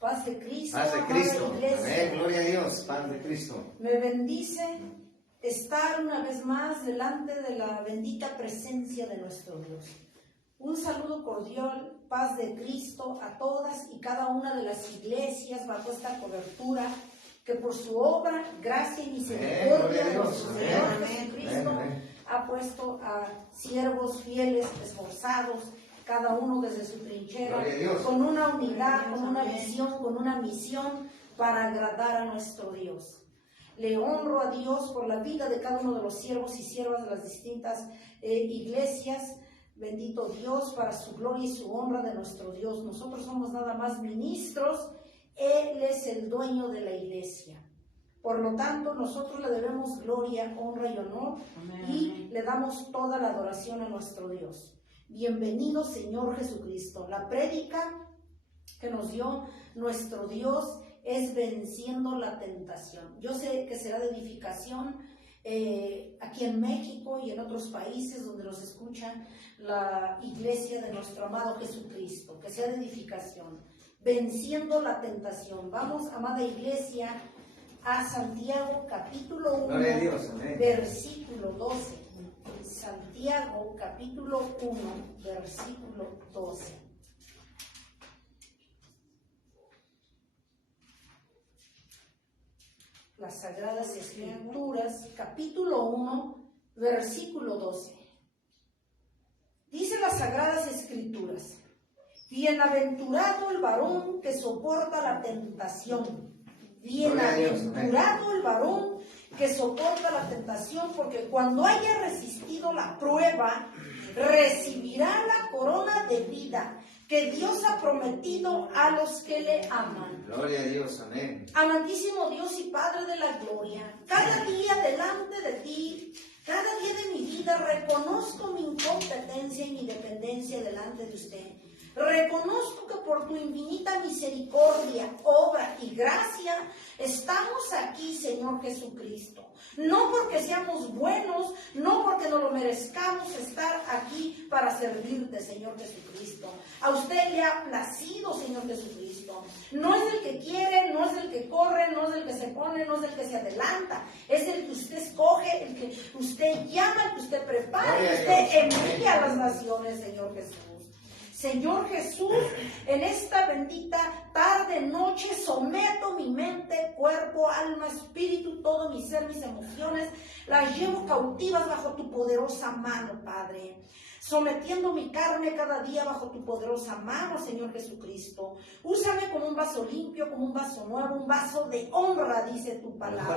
Paz de Cristo. Paz de Cristo. Amén, gloria a Dios, paz de Cristo. Me bendice estar una vez más delante de la bendita presencia de nuestro Dios. Un saludo cordial, paz de Cristo a todas y cada una de las iglesias bajo esta cobertura, que por su obra, gracia y misericordia de nuestro Señor Jesucristo ha puesto a siervos fieles, esforzados, cada uno desde su trinchera, con una unidad, con una visión, con una misión para agradar a nuestro Dios. Le honro a Dios por la vida de cada uno de los siervos y siervas de las distintas iglesias. Bendito Dios, para su gloria y su honra de nuestro Dios. Nosotros somos nada más ministros, Él es el dueño de la iglesia. Por lo tanto, nosotros le debemos gloria, honra y honor. Amén. Y le damos toda la adoración a nuestro Dios. Bienvenido, Señor Jesucristo. La prédica que nos dio nuestro Dios es venciendo la tentación. Yo sé que será de edificación aquí en México y en otros países donde nos escucha la iglesia de nuestro amado Jesucristo, que sea de edificación, venciendo la tentación. Vamos, amada iglesia, a Santiago capítulo 1, versículo 12. Santiago capítulo 1, versículo 12. Las Sagradas Escrituras, capítulo 1, versículo 12. Dice las Sagradas Escrituras: bienaventurado el varón que soporta la tentación. Bienaventurado el varón que soporta la tentación, porque cuando haya resistido la prueba, recibirá la corona de vida que Dios ha prometido a los que le aman. Gloria a Dios, amén. Amantísimo Dios y Padre de la gloria, cada día delante de ti, cada día de mi vida, reconozco mi incompetencia y mi dependencia delante de usted. Reconozco que por tu infinita misericordia, obra y gracia, estamos aquí, Señor Jesucristo. No porque seamos buenos, no porque no lo merezcamos estar aquí para servirte, Señor Jesucristo. A usted le ha placido, Señor Jesucristo. No es el que quiere, no es el que corre, no es el que se pone, no es el que se adelanta. Es el que usted escoge, el que usted llama, el que usted prepara, el que usted envía a las naciones, Señor Jesús. Señor Jesús, en esta bendita tarde, noche, someto mi mente, cuerpo, alma, espíritu, todo mi ser, mis emociones, las llevo cautivas bajo tu poderosa mano, Padre. Sometiendo mi carne cada día bajo tu poderosa mano, Señor Jesucristo. Úsame como un vaso limpio, como un vaso nuevo, un vaso de honra, dice tu palabra.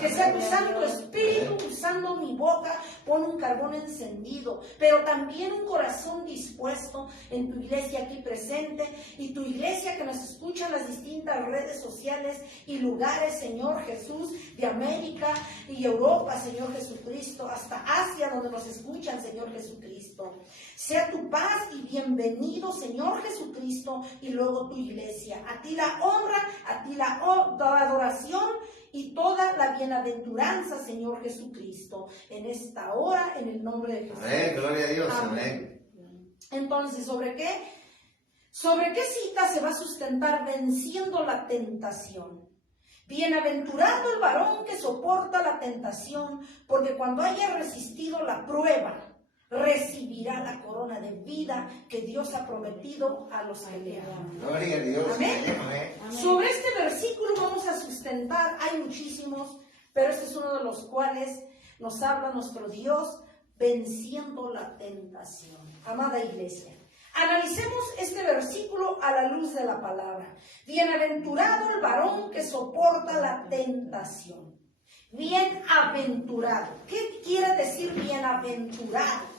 Que sea tu Santo Espíritu usando mi boca, pon un carbón encendido, pero también un corazón dispuesto en tu iglesia aquí presente y tu iglesia que nos escucha en las distintas redes sociales y lugares, Señor Jesús, de América y Europa, Señor Jesucristo, hasta Asia, donde nos escuchan, Señor Jesucristo. Sea tu paz y bienvenido, Señor Jesucristo, y luego tu iglesia. A ti la honra, a ti la adoración y toda la bienaventuranza, Señor Jesucristo, en esta hora, en el nombre de Jesús. Amén, gloria a Dios, amén. Entonces, ¿sobre qué? ¿Sobre qué cita se va a sustentar venciendo la tentación? Bienaventurado el varón que soporta la tentación, porque cuando haya resistido la prueba, recibirá la corona de vida que Dios ha prometido a los que le aman. Gloria a Dios. Amén. Amén. Sobre este versículo vamos a sustentar, hay muchísimos, pero este es uno de los cuales nos habla nuestro Dios venciendo la tentación. Amada iglesia, analicemos este versículo a la luz de la palabra. Bienaventurado el varón que soporta la tentación. Bienaventurado. ¿Qué quiere decir bienaventurado?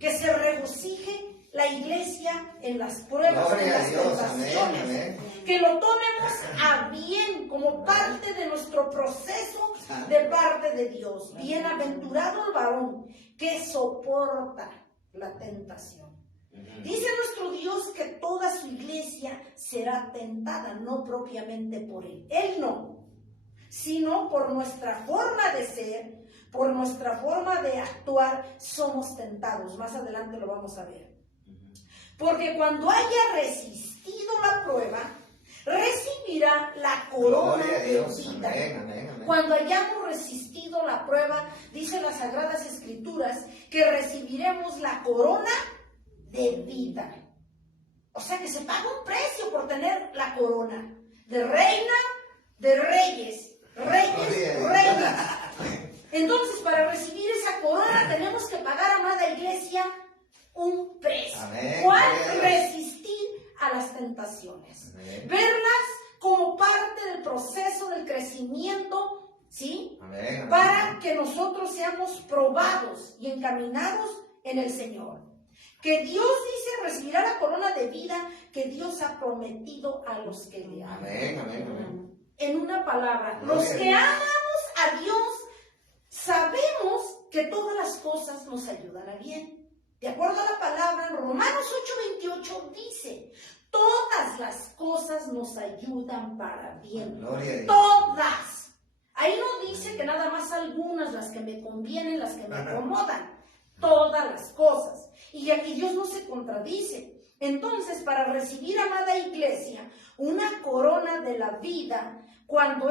Que se regocije la iglesia en las pruebas, en las tentaciones. Amén. Que lo tomemos a bien como parte de nuestro proceso de parte de Dios. Bienaventurado el varón que soporta la tentación. Dice nuestro Dios que toda su iglesia será tentada, no propiamente por Él. Él no, sino por nuestra forma de ser, por nuestra forma de actuar, somos tentados. Más adelante lo vamos a ver. Porque cuando haya resistido la prueba, recibirá la corona Gloria a de Dios. vida. Amén, amén, amén. Cuando hayamos resistido la prueba, dice las Sagradas Escrituras, que recibiremos la corona de vida. O sea que se paga un precio por tener la corona de reina, de reyes, reinas. Entonces, para recibir esa corona tenemos que pagar, amada iglesia, un precio. Amén. ¿Cuál? Amén. Resistir a las tentaciones. Amén. Verlas como parte del proceso del crecimiento, ¿sí? Amén, amén. Para que nosotros seamos probados y encaminados en el Señor. Que Dios dice recibirá la corona de vida que Dios ha prometido a los que le aman. Amén, amén, amén. En una palabra, Gloria los a que Dios. amamos a Dios sabemos que todas las cosas nos ayudan a bien. De acuerdo a la palabra, en Romanos 8:28 dice, todas las cosas nos ayudan para bien. Gloria a Dios. Todas. Ahí no dice que nada más algunas, las que me convienen, las que me acomodan. Todas las cosas. Y aquí Dios no se contradice. Entonces, para recibir, amada iglesia, una corona de la vida, cuando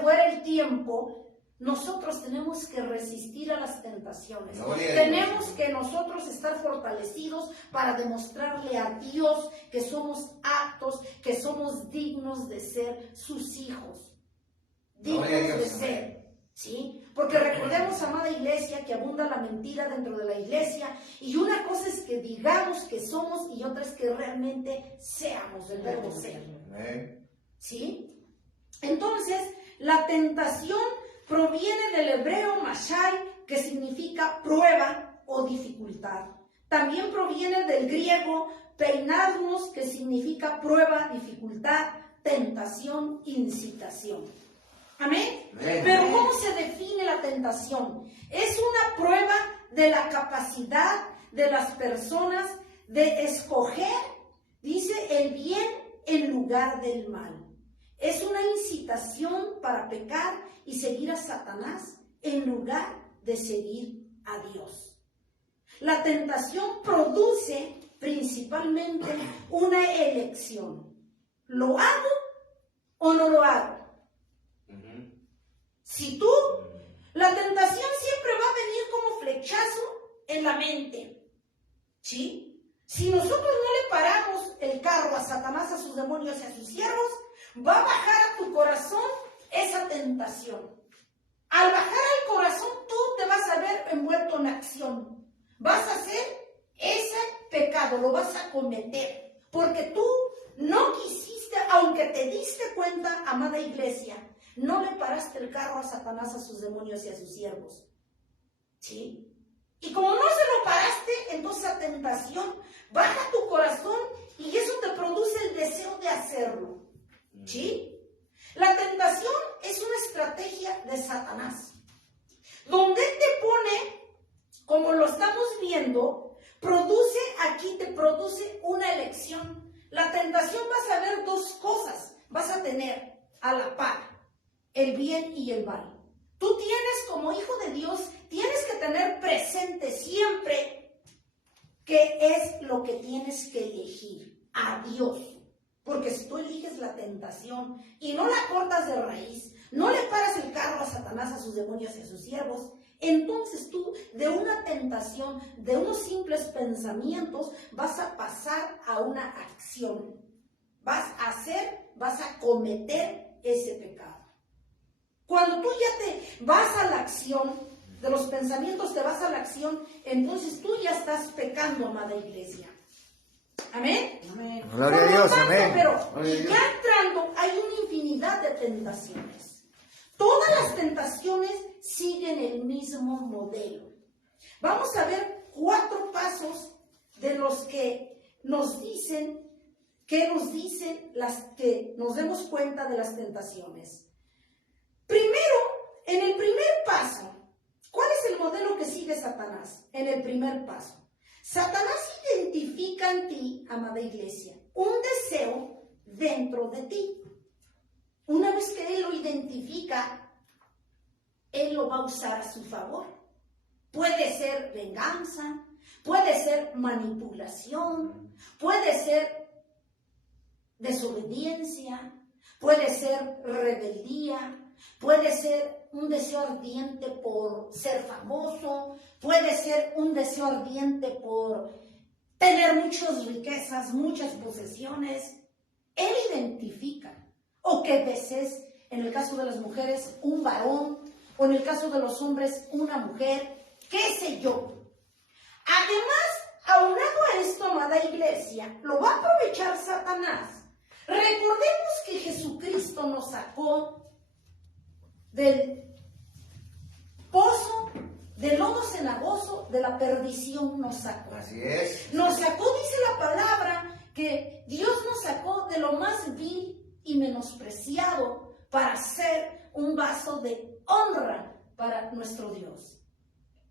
fuera el tiempo, nosotros tenemos que resistir a las tentaciones. Gloria a Tenemos Dios. que nosotros estar fortalecidos para demostrarle a Dios que somos aptos, que somos dignos de ser sus hijos. Dignos Gloria a Dios, de amén. ser. ¿Sí? Porque recordemos, amada iglesia, que abunda la mentira dentro de la iglesia, y una cosa es que digamos que somos y otra es que realmente seamos del verbo ser. Amén. ¿Sí? Entonces, la tentación proviene del hebreo mashai, que significa prueba o dificultad. También proviene del griego peinarnos, que significa prueba, dificultad, tentación, incitación. Amén. Amén. Pero ¿cómo se define la tentación? Es una prueba de la capacidad de las personas de escoger, dice, el bien en lugar del mal. Es una incitación para pecar y seguir a Satanás en lugar de seguir a Dios. La tentación produce principalmente una elección. ¿Lo hago o no lo hago? Si tú, la tentación siempre va a venir como flechazo en la mente, ¿sí? Si nosotros no le paramos el carro a Satanás, a sus demonios y a sus siervos, va a bajar a tu corazón esa tentación. Al bajar al corazón, tú te vas a ver envuelto en acción. Vas a hacer ese pecado, lo vas a cometer, porque tú no quisiste, aunque te diste cuenta, amada iglesia, no le paraste el carro a Satanás, a sus demonios y a sus siervos. ¿Sí? Y como no se lo paraste, entonces la tentación baja a tu corazón y eso te produce el deseo de hacerlo. ¿Sí? La tentación es una estrategia de Satanás, donde él te pone, como lo estamos viendo, te produce una elección. La tentación vas a ver dos cosas, vas a tener a la par el bien y el mal. Tú tienes, como hijo de Dios, tienes que tener presente siempre qué es lo que tienes que elegir, a Dios. Porque si tú eliges la tentación y no la cortas de raíz, no le paras el carro a Satanás, a sus demonios y a sus siervos, entonces tú de una tentación, de unos simples pensamientos, vas a pasar a una acción. Vas a cometer ese pecado. Cuando tú ya te vas a la acción, de los pensamientos te vas a la acción, entonces tú ya estás pecando, amada iglesia. Amén. Gloria a Por lo Dios, tanto, amén. pero Gloria a Dios. ya entrando, hay una infinidad de tentaciones. Todas las tentaciones siguen el mismo modelo. Vamos a ver 4 pasos de los que nos dicen, las que nos demos cuenta de las tentaciones. Primero, en el primer paso, ¿cuál es el modelo que sigue Satanás? En el primer paso, Satanás identifica en ti, amada iglesia, un deseo dentro de ti. Una vez que él lo identifica, él lo va a usar a su favor. Puede ser venganza, puede ser manipulación, puede ser desobediencia, puede ser rebeldía, puede ser un deseo ardiente por ser famoso, puede ser un deseo ardiente por tener muchas riquezas, muchas posesiones. Él identifica, o que a veces, en el caso de las mujeres, un varón, o en el caso de los hombres, una mujer, qué sé yo. Además, aunado a esto, amada iglesia, lo va a aprovechar Satanás. Recordemos que Jesucristo nos sacó del pozo, del lodo cenagoso, de la perdición nos sacó. Así es. Nos sacó, dice la palabra, que Dios nos sacó de lo más vil y menospreciado para ser un vaso de honra para nuestro Dios.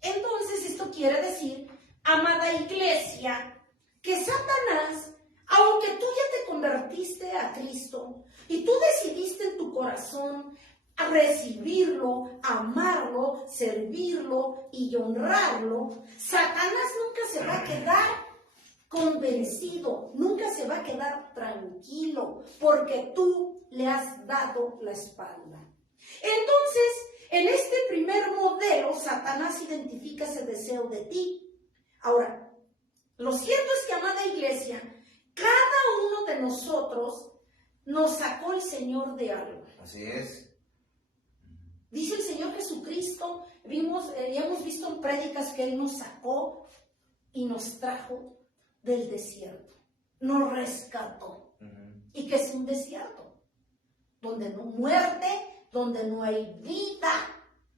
Entonces, esto quiere decir, amada iglesia, que Satanás, aunque tú ya te convertiste a Cristo y tú decidiste en tu corazón a recibirlo, amarlo, servirlo y honrarlo, Satanás nunca se va a quedar convencido, nunca se va a quedar tranquilo, porque tú le has dado la espalda. Entonces, en este primer modelo, Satanás identifica ese deseo de ti. Ahora, lo cierto es que, amada iglesia, cada uno de nosotros nos sacó el Señor de algo. Así es. Dice el Señor Jesucristo, hemos visto en prédicas que Él nos sacó y nos trajo del desierto, nos rescató. ¿Y que es un desierto? Donde no hay muerte, donde no hay vida,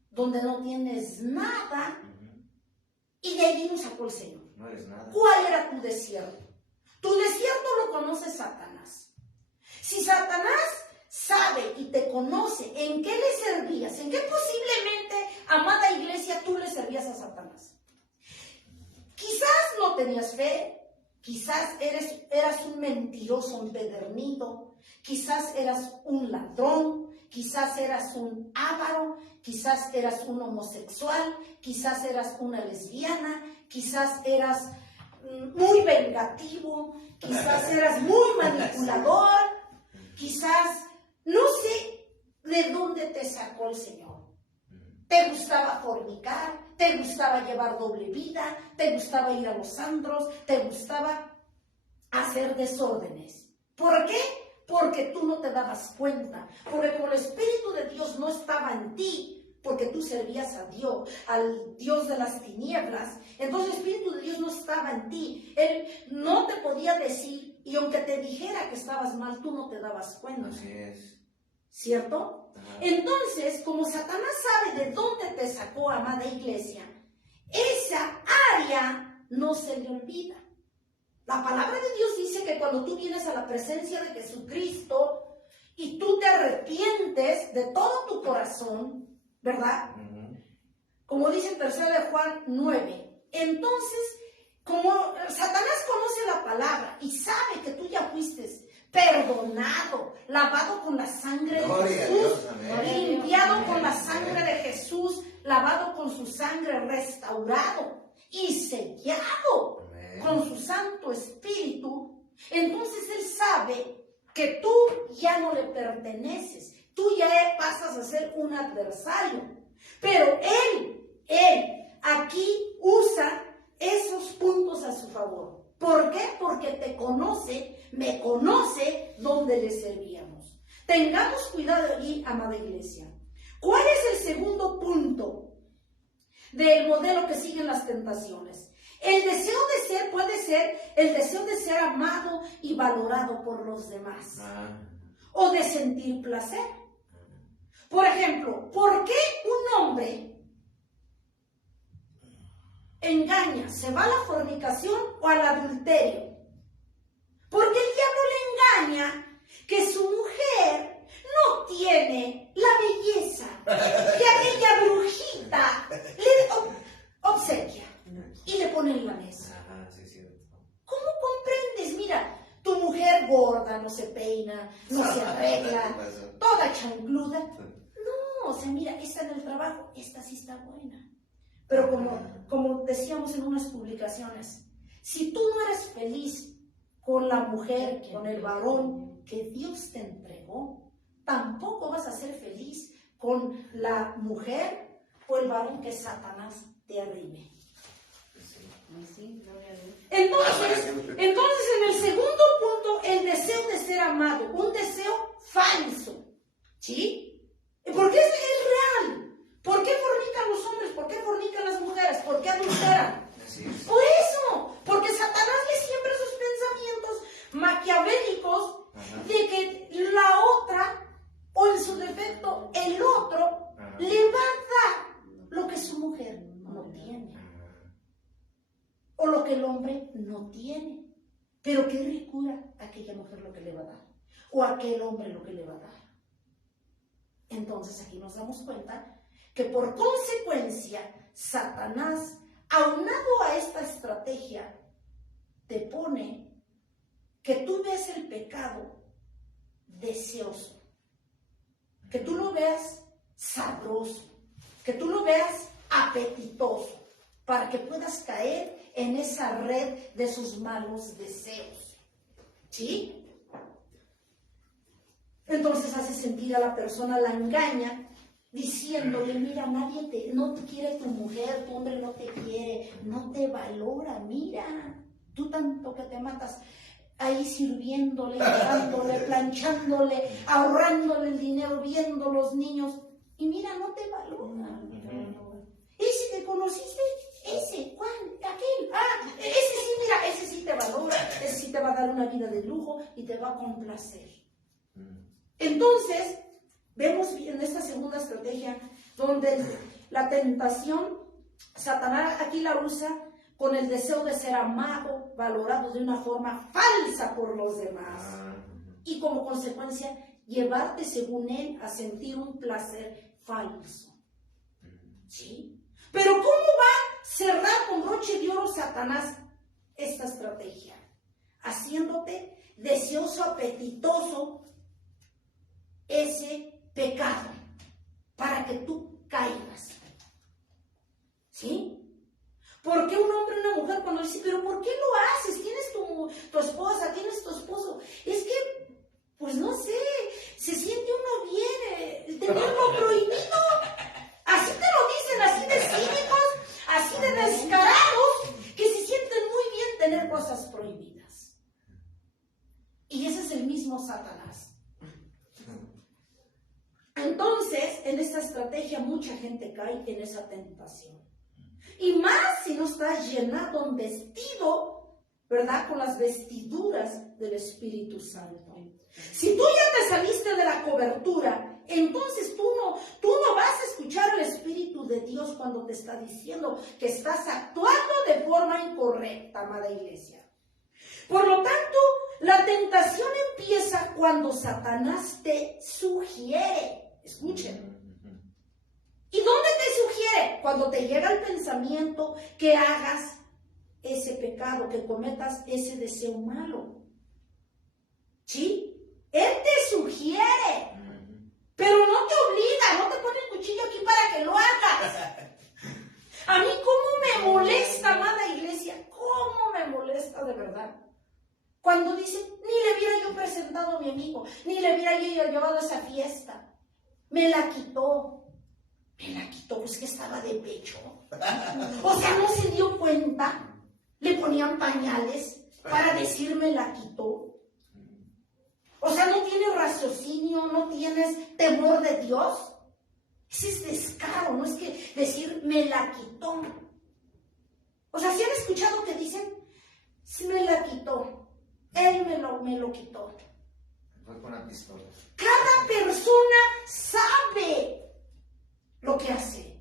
donde no tienes nada. Y de allí nos sacó el Señor. No eres nada. ¿Cuál era tu desierto? Tu desierto lo conoce Satanás. Si Satanás sabe y te conoce en qué le servías, en qué posiblemente, amada iglesia, tú le servías a Satanás. Quizás no tenías fe, quizás eras un mentiroso empedernido, quizás eras un ladrón, quizás eras un avaro, quizás eras un homosexual, quizás eras una lesbiana, quizás eras muy vengativo, quizás eras muy manipulador, quizás no sé de dónde te sacó el Señor. Te gustaba fornicar, te gustaba llevar doble vida, te gustaba ir a los antros, te gustaba hacer desórdenes. ¿Por qué? Porque tú no te dabas cuenta, porque como el Espíritu de Dios no estaba en ti, porque tú servías a Dios, al Dios de las tinieblas, entonces el Espíritu de Dios no estaba en ti. Él no te podía decir, y aunque te dijera que estabas mal, tú no te dabas cuenta. Así es. ¿Cierto? Ajá. Entonces, como Satanás sabe de dónde te sacó, amada iglesia, esa área no se le olvida. La palabra de Dios dice que cuando tú vienes a la presencia de Jesucristo y tú te arrepientes de todo tu corazón, ¿verdad? Como dice en 3 de Juan 9, entonces, como Satanás conoce la palabra y sabe que tú ya fuiste perdonado, lavado con la sangre de Jesús, limpiado con la sangre de Jesús, lavado con su sangre, restaurado y sellado con su Santo Espíritu, entonces Él sabe que tú ya no le perteneces, tú ya pasas a ser un adversario, pero Él aquí usa esos puntos a su favor. ¿Por qué? Porque te conoce, me conoce donde le servíamos. Tengamos cuidado allí, amada iglesia. ¿Cuál es el segundo punto del modelo que siguen las tentaciones? El deseo de ser puede ser el deseo de ser amado y valorado por los demás. O de sentir placer. Por ejemplo, ¿por qué un hombre engaña, se va a la fornicación o al adulterio? Porque el diablo le engaña que su mujer no tiene la belleza que aquella brujita le obsequia y le pone en la mesa. ¿Cómo comprendes? Mira, tu mujer gorda, no se peina, no se arregla, toda chancluda. No, o sea, mira, esta en el trabajo, esta sí está buena. Pero como decíamos en unas publicaciones, si tú no eres feliz con la mujer, con el varón que Dios te entregó. Tampoco vas a ser feliz con la mujer o el varón que Satanás te arrime. Entonces, en el segundo punto, el deseo de ser amado, un deseo falso, ¿sí? Porque es real. ¿Por qué fornican los hombres? ¿Por qué fornican las mujeres? ¿Por qué adulteran? Por eso, porque Satanás le siembra sus pensamientos maquiavélicos de que la otra, o en su defecto, el otro, le va a dar lo que su mujer no tiene. O lo que el hombre no tiene. Pero qué ricura aquella mujer lo que le va a dar. O aquel hombre lo que le va a dar. Entonces aquí nos damos cuenta que por consecuencia Satanás, aunado a esta estrategia, te pone que tú ves el pecado deseoso, que tú lo veas sabroso, que tú lo veas apetitoso, para que puedas caer en esa red de sus malos deseos. ¿Sí? Entonces hace sentir a la persona, la engaña, diciéndole, mira, no te quiere tu mujer, tu hombre no te quiere, no te valora, mira, tú tanto que te matas ahí sirviéndole, dándole, planchándole, ahorrándole el dinero, viendo los niños, y mira, no te valora. Y si te conociste, ese, ¿cuál? Aquel, ese sí, mira, ese sí te valora, ese sí te va a dar una vida de lujo y te va a complacer. Entonces, vemos en esta segunda estrategia, donde la tentación, Satanás aquí la usa con el deseo de ser amado, valorado de una forma falsa por los demás. Y como consecuencia, llevarte, según él, a sentir un placer falso. ¿Sí? Pero ¿cómo va a cerrar con broche de oro Satanás esta estrategia? Haciéndote deseoso, apetitoso ese pecado para que tú caigas. ¿Sí? ¿Por qué un hombre y una mujer cuando dice, pero ¿por qué lo haces? Tienes tu esposa, tienes tu esposo. Es que, pues no sé, se siente uno bien, tenerlo prohibido. Así te lo dicen, así de cínicos, así de descarados, que se sienten muy bien tener cosas prohibidas. Y ese es el mismo Satanás. Entonces, en esta estrategia mucha gente cae en esa tentación. Y más si no estás llenado, vestido, ¿verdad? Con las vestiduras del Espíritu Santo. Si tú ya te saliste de la cobertura, entonces tú no vas a escuchar al Espíritu de Dios cuando te está diciendo que estás actuando de forma incorrecta, amada iglesia. Por lo tanto, la tentación empieza cuando Satanás te sugiere. Escuchen. ¿Y dónde te sugiere? Cuando te llega el pensamiento que hagas ese pecado, que cometas ese deseo malo. ¿Sí? Él te sugiere, pero no te obliga, no te pone el cuchillo aquí para que lo hagas. A mí cómo me molesta, amada iglesia, cómo me molesta de verdad. Cuando dicen, ni le hubiera yo presentado a mi amigo, ni le hubiera yo llevado a esa fiesta. Me la quitó, pues que estaba de pecho. O sea, no se dio cuenta, le ponían pañales para decirme la quitó. O sea, no tienes raciocinio, no tienes temor de Dios. Ese es descaro, no es que decir me la quitó. O sea, ¿sí han escuchado que dicen? Sí, me la quitó, él me lo quitó. Fue con la pistola. Cada persona sabe lo que hace.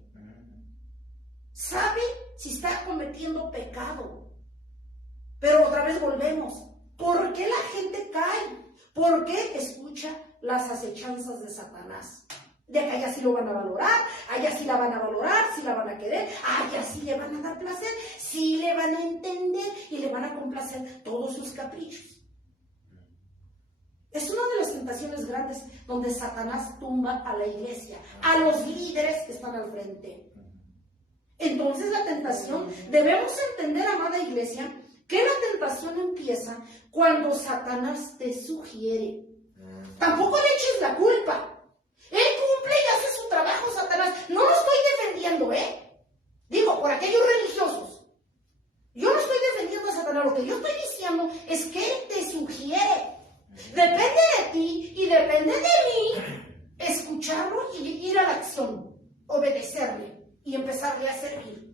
Sabe si está cometiendo pecado. Pero otra vez volvemos. ¿Por qué la gente cae? ¿Por qué escucha las acechanzas de Satanás? De que allá sí lo van a valorar, allá sí la van a valorar, sí la van a querer, allá sí le van a dar placer, sí le van a entender y le van a complacer todos sus caprichos. Es una de las tentaciones grandes donde Satanás tumba a la iglesia, a los líderes que están al frente. Entonces la tentación, debemos entender, amada iglesia, que que la tentación empieza cuando Satanás te sugiere. Tampoco le eches la culpa. Él cumple y hace su trabajo, Satanás. No lo estoy defendiendo, Digo, por aquellos religiosos. Yo no estoy defendiendo a Satanás. Lo que yo estoy diciendo es que él te sugiere. Depende de ti y depende de mí escucharlo y ir a la acción, obedecerle y empezarle a servir.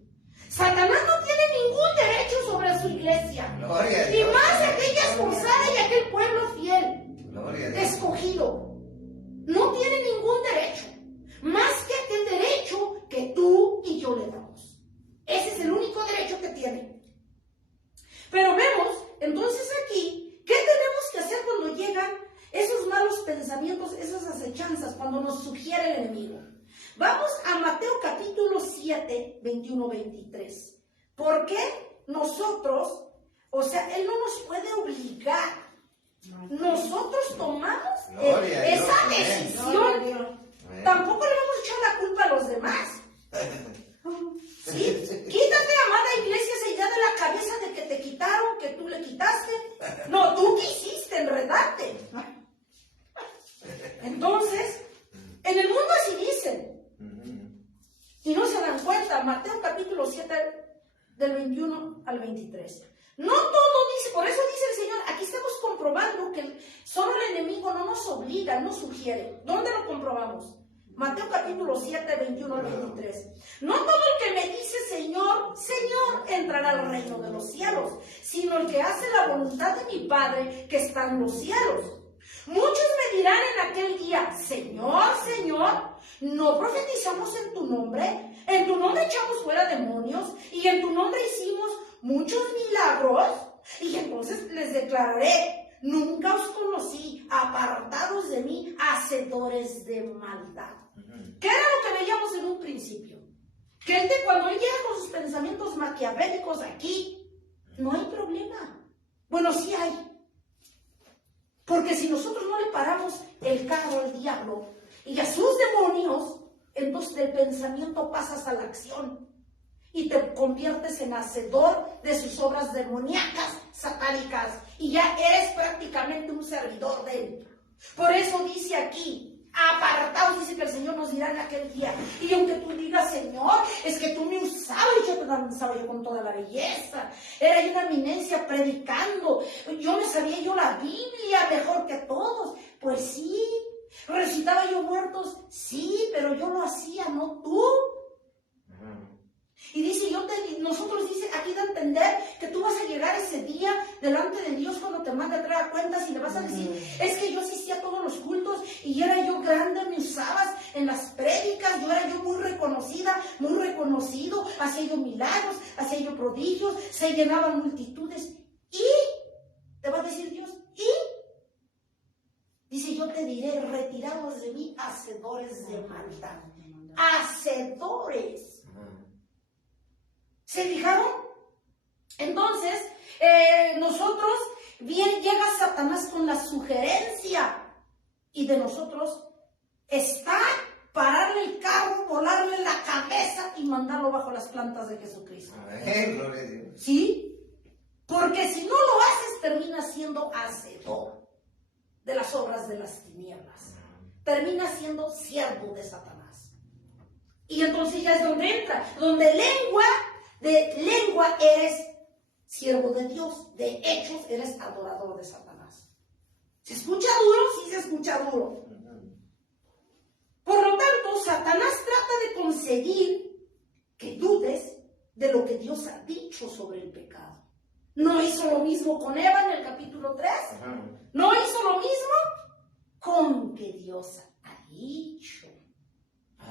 Satanás no tiene ningún derecho sobre su iglesia. Gloria a Y Dios. más aquella esforzada y aquel pueblo fiel, Gloria a Dios. escogido. No tiene ningún derecho. Más que aquel derecho que tú y yo le damos. Ese es el único derecho que tiene. Pero vemos, entonces aquí, ¿qué tenemos que hacer cuando llegan esos malos pensamientos, esas acechanzas, cuando nos sugiere el enemigo? Vamos a Mateo capítulo 7, 21-23. Porque nosotros, o sea, Él no nos puede obligar. Nosotros tomamos Gloria a Dios, esa amén. decisión. Amén. Tampoco le vamos a echar la culpa a los demás. ¿Sí? Quítate, amada iglesia, esa idea de la cabeza de que te quitaron, que tú le quitaste. No, tú quisiste enredarte. Entonces, en el mundo así dicen. Y no se dan cuenta. Mateo capítulo 7, del 21 al 23. No todo dice, por eso dice el Señor, aquí estamos comprobando que solo el enemigo no nos obliga, nos sugiere. ¿Dónde lo comprobamos? Mateo capítulo 7, 21 al 23. No todo el que me dice Señor, Señor, entrará al reino de los cielos, sino el que hace la voluntad de mi Padre que está en los cielos. Muchos me dirán en aquel día, Señor, Señor, ¿no profetizamos en tu nombre? En tu nombre echamos fuera demonios y en tu nombre hicimos muchos milagros. Y entonces les declararé, nunca os conocí, apartados de mí, hacedores de maldad. ¿Qué era lo que veíamos en un principio? Que cuando él llega con sus pensamientos maquiavélicos aquí, no hay problema. Bueno, sí hay. Porque si nosotros no le paramos el carro al diablo y a sus demonios, entonces del pensamiento pasas a la acción y te conviertes en hacedor de sus obras demoníacas, satánicas, y ya eres prácticamente un servidor de él. Por eso dice aquí, apartados, dice que el Señor nos dirá en aquel día. Y aunque tú digas, Señor, es que tú me usabas y yo te danzaba yo con toda la belleza. Era yo una eminencia predicando. Yo me sabía yo la Biblia mejor que todos. Pues sí. Recitaba yo muertos. Sí, pero yo lo hacía, no tú. Y dice, nosotros dice, aquí da a entender que tú vas a llegar ese día delante de Dios cuando te mande a traer a cuentas y le vas a decir, es que yo asistía a todos los cultos y era yo grande, me usabas en las prédicas, yo era yo muy reconocida, muy reconocido, hacía yo milagros, hacía yo prodigios, se llenaban multitudes. Y te va a decir Dios, y dice, yo te diré, retirados de mí, hacedores de maldad. Hacedores. ¿Se fijaron? Entonces, nosotros, bien llega Satanás con la sugerencia y de nosotros está pararle el carro, volarle la cabeza y mandarlo bajo las plantas de Jesucristo. Amén, gloria a Dios. ¿Sí? Porque si no lo haces, termina siendo hacedor de las obras de las tinieblas. Termina siendo siervo de Satanás. Y entonces ya es donde entra, donde de lengua eres siervo de Dios, de hechos eres adorador de Satanás. ¿Se escucha duro? Sí, se escucha duro. Por lo tanto, Satanás trata de conseguir que dudes de lo que Dios ha dicho sobre el pecado. ¿No hizo lo mismo con Eva en el capítulo 3? ¿No hizo lo mismo con que Dios ha dicho?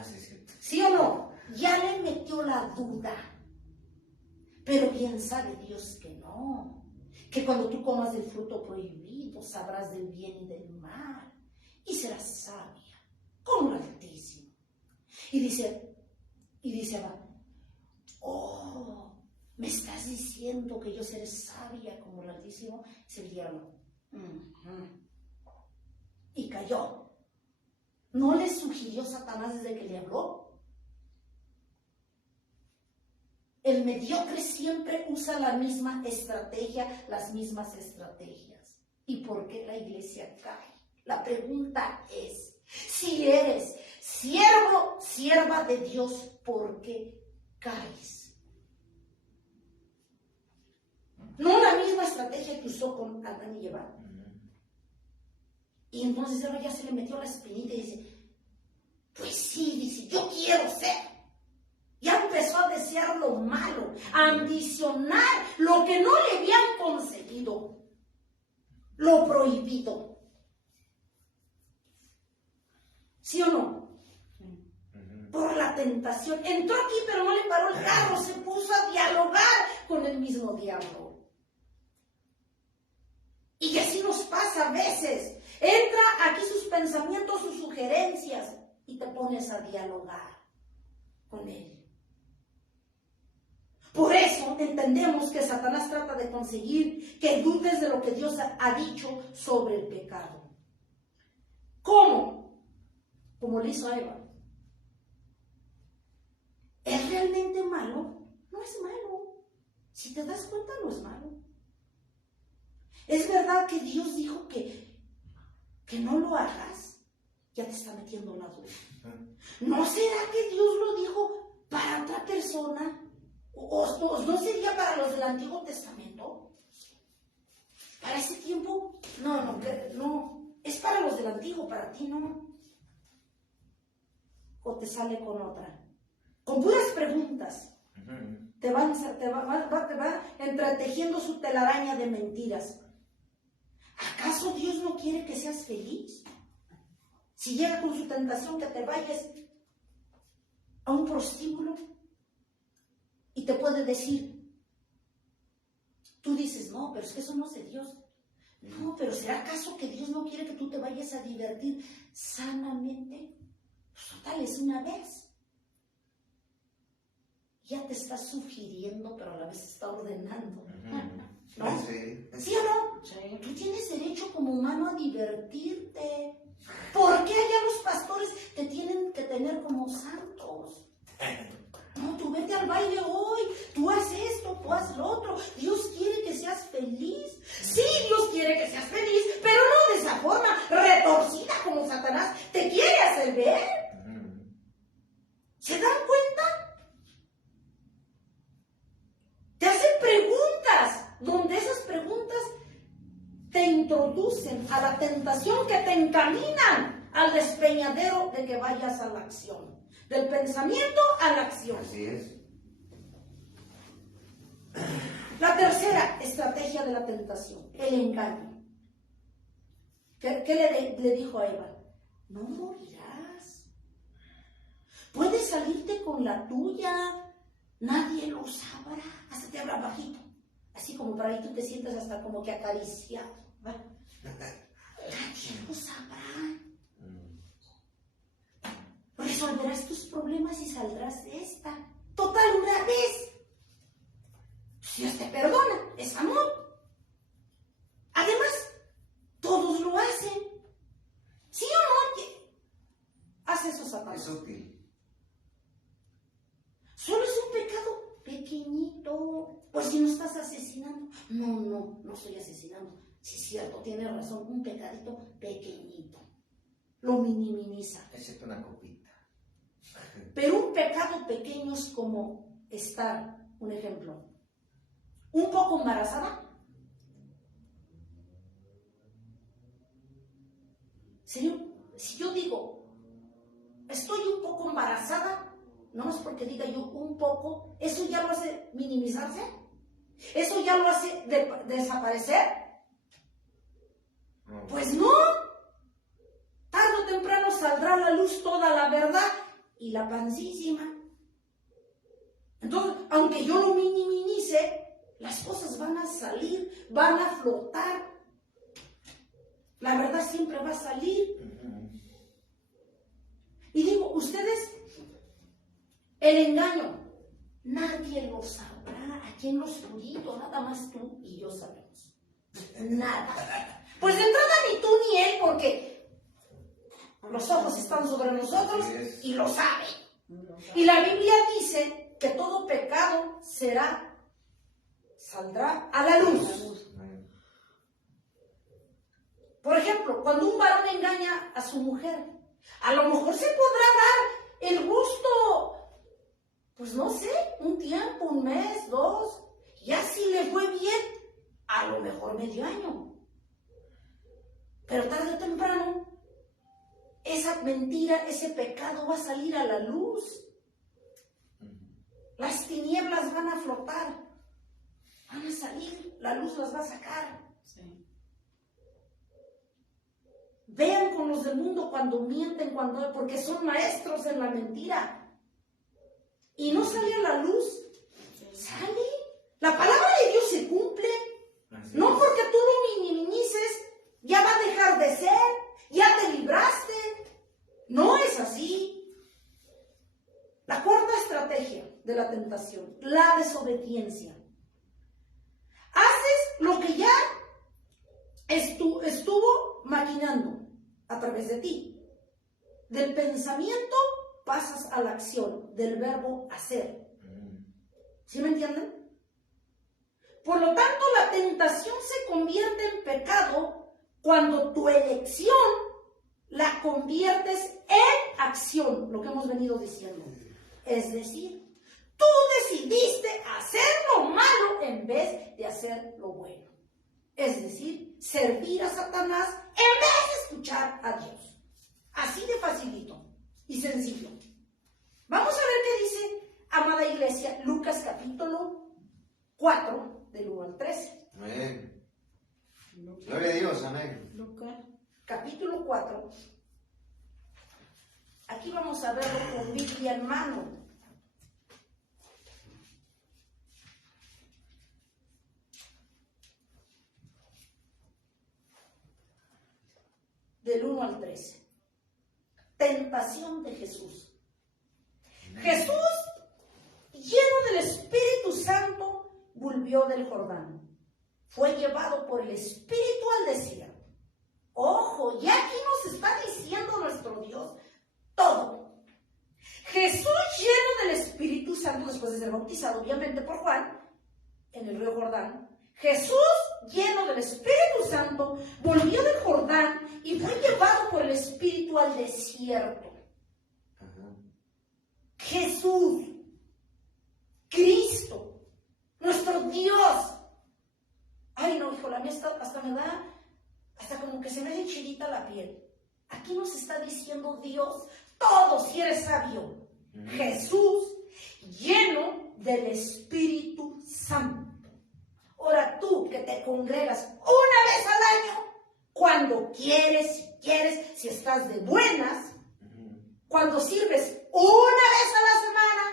Sí. ¿Sí o no? Ya le metió la duda. Pero bien sabe Dios que no. Que cuando tú comas del fruto prohibido, sabrás del bien y del mal. Y serás sabia, como el Altísimo. Y dice Eva, oh, ¿me estás diciendo que yo seré sabia como el Altísimo? Dice el diablo. Y cayó. ¿No le sugirió Satanás desde que le habló? Él me dijo mediocre siempre usa la misma estrategia, las mismas estrategias. ¿Y por qué la iglesia cae? La pregunta es, si eres siervo, sierva de Dios, ¿por qué caes? No la misma estrategia que usó con Adán y Eva. Y entonces Eva ya se le metió la espinita y dice, pues sí, dice, yo quiero ser. Ya empezó a desear lo malo, a ambicionar lo que no le habían concedido, lo prohibido. ¿Sí o no? Por la tentación. Entró aquí, pero no le paró el carro, se puso a dialogar con el mismo diablo. Y así nos pasa a veces. Entra aquí sus pensamientos, sus sugerencias, y te pones a dialogar con él. Por eso entendemos que Satanás trata de conseguir que dudes de lo que Dios ha dicho sobre el pecado. ¿Cómo? Como le hizo a Eva. ¿Es realmente malo? No es malo. Si te das cuenta, no es malo. Es verdad que Dios dijo que no lo hagas. Ya te está metiendo una duda. ¿No será que Dios lo dijo para otra persona? ¿O no sería para los del Antiguo Testamento? ¿Para ese tiempo? No. Es para los del Antiguo, para ti no. ¿O te sale con otra? Con puras preguntas. Te va entretejiendo su telaraña de mentiras. ¿Acaso Dios no quiere que seas feliz? Si llega con su tentación que te vayas a un prostíbulo y te puede decir, tú dices, no, pero es que eso no es de Dios. No, pero ¿será acaso que Dios no quiere que tú te vayas a divertir sanamente? Pues total, es una vez. Ya te está sugiriendo, pero a la vez está ordenando. ¿No? ¿Sí o no? Sí. Tú tienes derecho como humano a divertirte. ¿Por qué allá los pastores te tienen que tener como santos? No, tú vete al baile hoy, tú haz esto, tú haz lo otro. Dios quiere que seas feliz. Sí, Dios quiere que seas feliz, pero no de esa forma retorcida como Satanás te quiere hacer ver. ¿Se dan cuenta? Te hacen preguntas, donde esas preguntas te introducen a la tentación que te encaminan al despeñadero de que vayas a la acción. Del pensamiento a la acción. Así es. La tercera estrategia de la tentación, el engaño. ¿Qué le dijo a Eva? No morirás. Puedes salirte con la tuya, nadie lo sabrá. Hasta te habla bajito, así como para ahí tú te sientes hasta como que acariciado. Nadie lo sabrá. Resolverás tus problemas y saldrás de esta. Total, una vez. Dios te perdona, es amor. Además, todos lo hacen. ¿Sí o no? Hace eso, Satanás. Es útil. Solo es un pecado pequeñito. Pues si no estás asesinando. No estoy asesinando. Sí, es cierto, tiene razón. Un pecadito pequeñito. Lo minimiza. Excepto una copita. Pero un pecado pequeño es como estar, un ejemplo, un poco embarazada. Si yo digo, estoy un poco embarazada, no es porque diga yo un poco, ¿eso ya lo hace minimizarse? ¿Eso ya lo hace desaparecer? No. Pues no. Tarde o temprano saldrá a la luz toda la verdad y la pancísima. Entonces, aunque yo lo minimice, las cosas van a salir, van a flotar. La verdad siempre va a salir. Y digo, ustedes, el engaño, nadie lo sabrá. Aquí en lo oscurito, nada más tú y yo sabemos. Nada. Pues de entrada ni tú ni él, porque los ojos están sobre nosotros y lo saben. Y la Biblia dice que todo pecado saldrá a la luz. Por ejemplo, cuando un varón engaña a su mujer, a lo mejor se podrá dar el gusto, pues no sé, un tiempo, un mes, 2, ya si le fue bien, a lo mejor medio año. Pero tarde o temprano, esa mentira, ese pecado va a salir a la luz. Las tinieblas van a flotar, van a salir, la luz las va a sacar. Sí. Vean con los del mundo cuando mienten, porque son maestros en la mentira. Y no sale a la luz, sale. La palabra de Dios se cumple. No porque tú lo minimices, ya va a dejar de ser, ya te libraste. No es así. La cuarta estrategia de la tentación, la desobediencia. Haces lo que ya estuvo maquinando a través de ti. Del pensamiento pasas a la acción, del verbo hacer. ¿Sí me entienden? Por lo tanto, la tentación se convierte en pecado cuando tu elección la conviertes en acción, lo que hemos venido diciendo. Es decir, tú decidiste hacer lo malo en vez de hacer lo bueno. Es decir, servir a Satanás en vez de escuchar a Dios. Así de facilito y sencillo. Vamos a ver qué dice, amada iglesia, Lucas capítulo 4, del 1 al 13. Amén. Gloria a Dios, amén. Lucas capítulo 4. Aquí vamos a verlo con Biblia en mano. Del 1 al 13. Tentación de Jesús. Jesús, lleno del Espíritu Santo, volvió del Jordán. Fue llevado por el Espíritu al desierto. Ojo, ya aquí nos está diciendo nuestro Dios todo. Jesús, lleno del Espíritu Santo, después de ser bautizado, obviamente por Juan, en el río Jordán, Jesús, lleno del Espíritu Santo, volvió del Jordán y fue llevado por el Espíritu al desierto. Jesús, Cristo, nuestro Dios. Ay, no, hijo, la mía hasta me da, hasta como que se me hace chinita la piel. Aquí nos está diciendo Dios, todo si eres sabio. Jesús, lleno del Espíritu Santo. Ahora tú que te congregas una vez al año, cuando quieres, si quieres, si estás de buenas, cuando sirves una vez a la semana,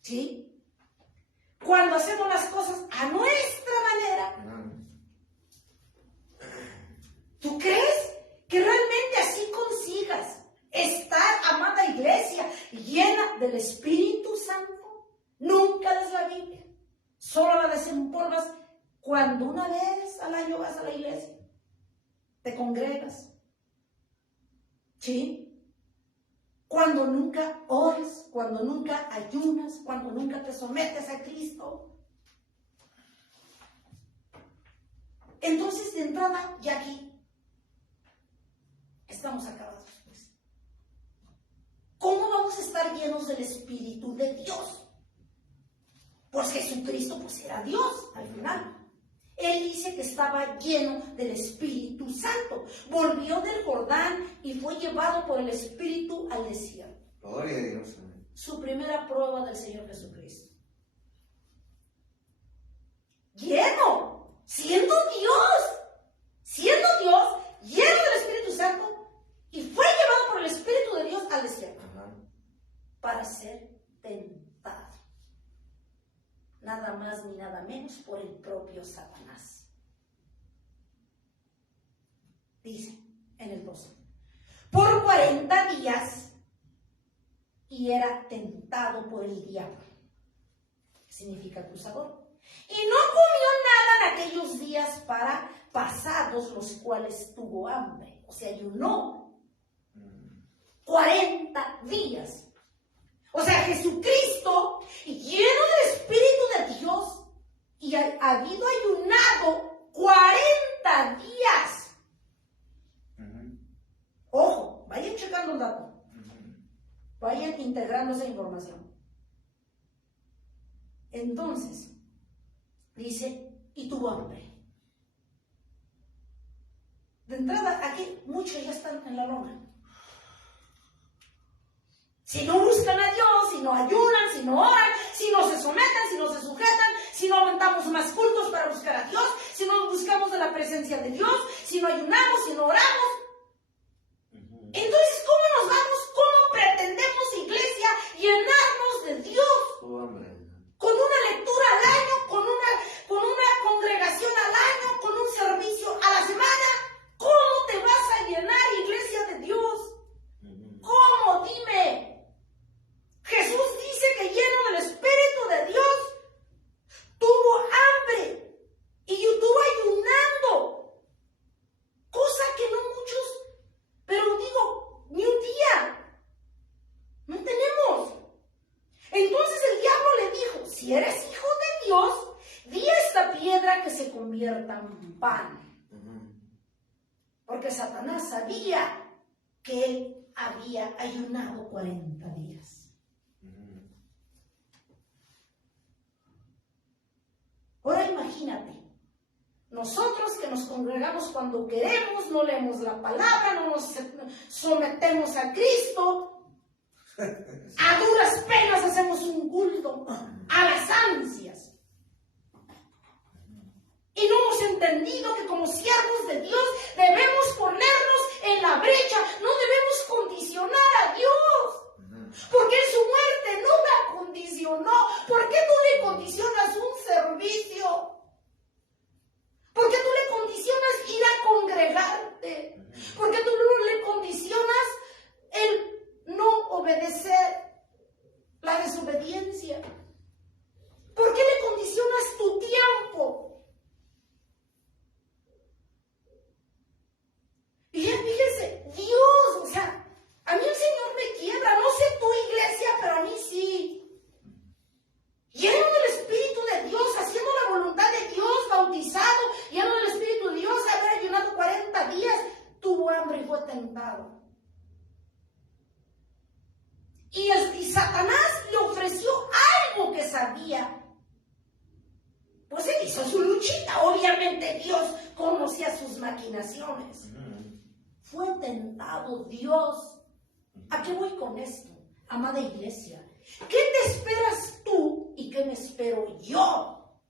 ¿sí? Cuando hacemos las cosas a nuestra manera, ¿tú crees que realmente así consigas estar, amada iglesia, llena del Espíritu Santo? Nunca lees la Biblia. Solo la desempolvas cuando una vez al año vas a la iglesia. Te congregas. ¿Sí? Cuando nunca oras, cuando nunca ayunas, cuando nunca te sometes a Cristo. Entonces, de entrada, ya aquí estamos acabados, pues. ¿Cómo vamos a estar llenos del Espíritu de Dios? Pues Jesucristo, pues era Dios al final. Él dice que estaba lleno del Espíritu Santo. Volvió del Jordán y fue llevado por el Espíritu al desierto. Gloria a Dios, amén. Su primera prueba del Señor Jesucristo. Lleno, siendo Dios, lleno del Espíritu Santo, y fue llevado por el Espíritu de Dios al desierto. Para ser tentado. Nada más ni nada menos por el propio Satanás. Dice en el 12. Por 40 días y era tentado por el diablo. ¿Qué significa acusador? Y no comió nada en aquellos días pasados, los cuales tuvo hambre. O sea, ayunó 40 días. O sea, Jesucristo, lleno del Espíritu de Dios, y habido ayunado 40 días. Ojo, vayan checando el dato. Vayan integrando esa información. Entonces, dice, y tuvo hambre. De entrada, aquí muchos ya están en la lona. Si no buscan a Dios, si no ayunan, si no oran, si no se someten, si no se sujetan, si no aumentamos más cultos para buscar a Dios, si no buscamos de la presencia de Dios, si no ayunamos, si no oramos. Entonces, ¿cómo nos vamos? ¿Cómo pretendemos, iglesia, llenarnos de Dios? Con una lectura al año, con una congregación al año, con un servicio a la semana. ¿Cómo te vas a llenar, iglesia de Dios? ¿Cómo? Dime. Jesús dice que lleno del Espíritu de Dios, tuvo hambre y estuvo ayunando. Cosa que no muchos, pero digo, ni un día. No tenemos. Entonces el diablo le dijo, si eres hijo de Dios, di a esta piedra que se convierta en pan. Porque Satanás sabía que él había ayunado 40 días. Ahora imagínate, nosotros que nos congregamos cuando queremos, no leemos la palabra, no nos sometemos a Cristo, a duras penas hacemos un culto a las ansias. Y no hemos entendido que como siervos de Dios debemos ponernos en la brecha, no debemos condicionar a Dios. Porque en su muerte no la condicionó. ¿Por qué tú le condicionas un servicio? ¿Por qué tú le condicionas ir a congregarte? ¿Por qué tú le condicionas el no obedecer, la desobediencia? ¿Por qué le condicionas tu tiempo? Y fíjense, Dios, o sea, a mí el Señor me quiebra, no sé tu iglesia, pero a mí sí. Lleno del Espíritu de Dios, haciendo la voluntad de Dios, bautizado, lleno del Espíritu de Dios, haber ayunado 40 días, tuvo hambre y fue tentado. Y Satanás le ofreció algo que sabía. Pues él hizo su luchita, obviamente Dios conocía sus maquinaciones. Fue tentado Dios. ¿A qué voy con esto, amada iglesia? ¿Qué te esperas tú y qué me espero yo?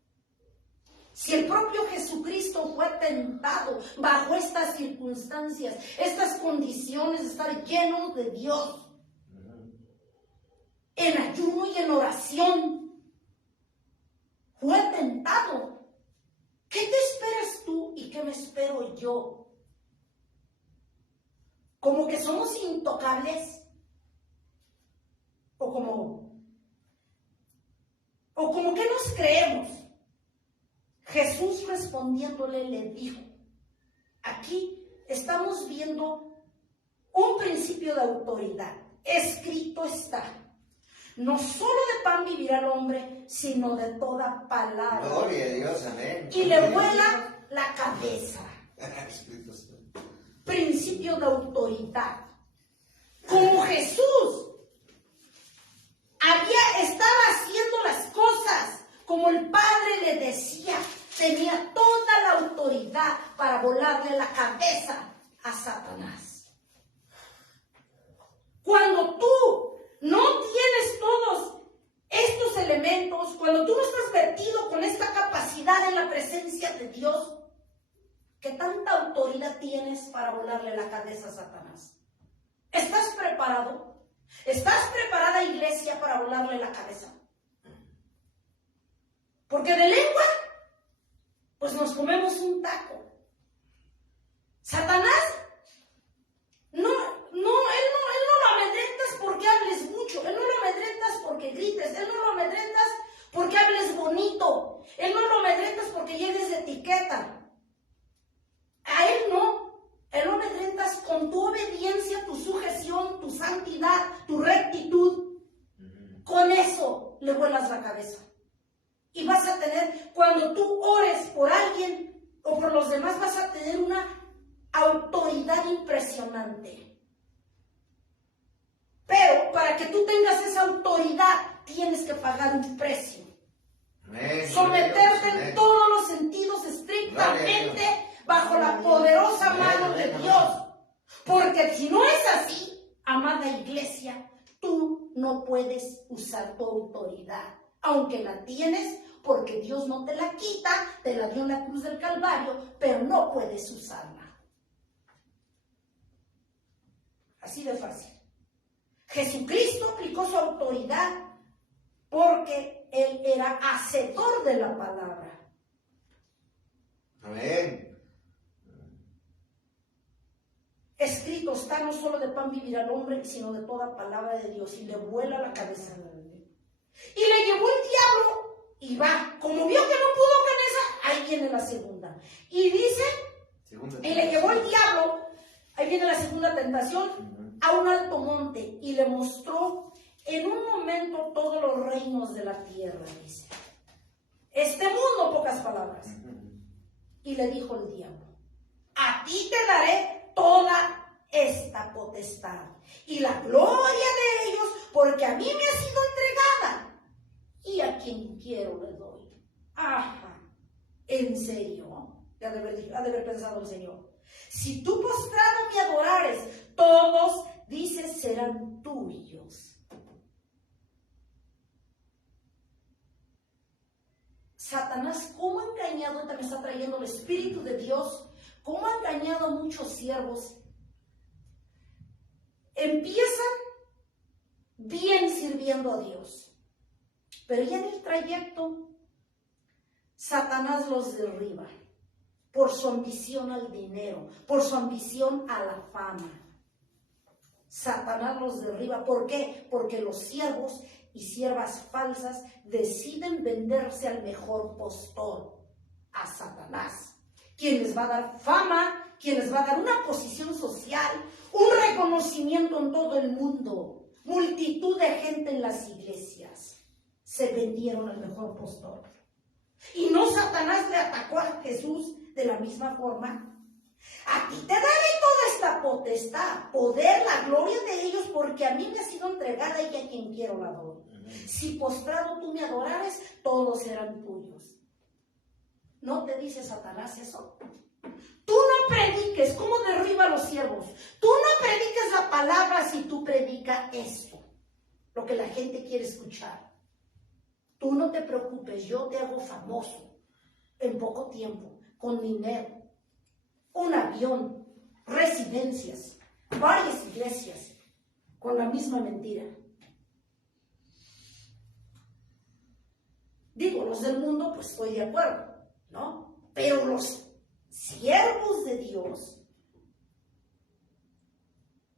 Si el propio Jesucristo fue tentado bajo estas circunstancias, estas condiciones de estar lleno de Dios, en ayuno y en oración, fue tentado. ¿Qué te esperas tú y qué me espero yo? ¿Como que somos intocables? ¿O como que nos creemos? Jesús respondiéndole le dijo, aquí estamos viendo un principio de autoridad. Escrito está, no solo de pan vivirá el hombre, sino de toda palabra. Gloria a Dios, amén. Y le vuela la cabeza. Principio de autoridad. Como Jesús estaba haciendo las cosas como el Padre le decía, tenía toda la autoridad para volarle la cabeza a Satanás. Cuando tú no tienes todos estos elementos, cuando tú no estás vertido con esta capacidad en la presencia de Dios, ¿qué tanta autoridad tienes para volarle la cabeza a Satanás? ¿Estás preparado? ¿Estás preparada, iglesia, para volarle la cabeza? Porque de lengua, pues nos comemos un taco. Satanás, él no lo amedrentas porque hables mucho, él no lo amedrentas porque grites, él no lo amedrentas porque hables bonito, él no lo amedrentas porque lleves etiqueta. A él no, él lo amedrentas con tu obediencia, tu sujeción, tu santidad, tu rectitud. le vuelas la cabeza. Y vas a tener, cuando tú ores por alguien o por los demás, vas a tener una autoridad impresionante. Pero para que tú tengas esa autoridad, tienes que pagar un precio. Amén. Someterte Amén. en todos los sentidos estrictamente bajo la poderosa mano de Dios. Porque si no es así, amada iglesia, tú no puedes usar tu autoridad. Aunque la tienes, porque Dios no te la quita, te la dio en la cruz del Calvario, pero no puedes usarla. Así de fácil. Jesucristo aplicó su autoridad porque Él era hacedor de la palabra. Amén. Escrito está, no solo de pan vivirá el hombre, sino de toda palabra de Dios. Y le vuela la cabeza. Y le llevó el diablo y va. Como vio que no pudo con esa, ahí viene la segunda. Y dice, y le llevó el diablo, ahí viene la segunda tentación, a un alto monte y le mostró en un momento todos los reinos de la tierra, dice. Este mundo, pocas palabras. Y le dijo el diablo, a ti te daré toda esta potestad y la gloria de ellos, porque a mí me ha sido entregada y a quien quiero le doy. Ajá, ¿en serio? Ha de haber pensado el Señor. Si tú postrado me adorares, todos, dices, serán tuyos. Satanás, ¿cómo ha engañado? También está trayendo el Espíritu de Dios. ¿Cómo ha engañado a muchos siervos? Empiezan bien sirviendo a Dios, pero ya en el trayecto, Satanás los derriba por su ambición al dinero, por su ambición a la fama. Satanás los derriba. ¿Por qué? Porque los siervos y siervas falsas deciden venderse al mejor postor, a Satanás, quien les va a dar fama, quien les va a dar una posición social, un reconocimiento en todo el mundo. Multitud de gente en las iglesias se vendieron al mejor postor. Y no Satanás le atacó a Jesús de la misma forma. A ti te daré toda esta potestad, poder, la gloria de ellos, porque a mí me ha sido entregada y a quien quiero la doy. Si postrado tú me adorares, todos serán tuyos. ¿No te dice Satanás eso? Tú no prediques, ¿cómo derriba a los siervos? Tú no prediques la palabra si tú predicas esto, lo que la gente quiere escuchar. Tú no te preocupes, yo te hago famoso en poco tiempo, con dinero, un avión, residencias, varias iglesias, con la misma mentira. Digo, los del mundo, pues estoy de acuerdo, ¿no? Pero los siervos de Dios,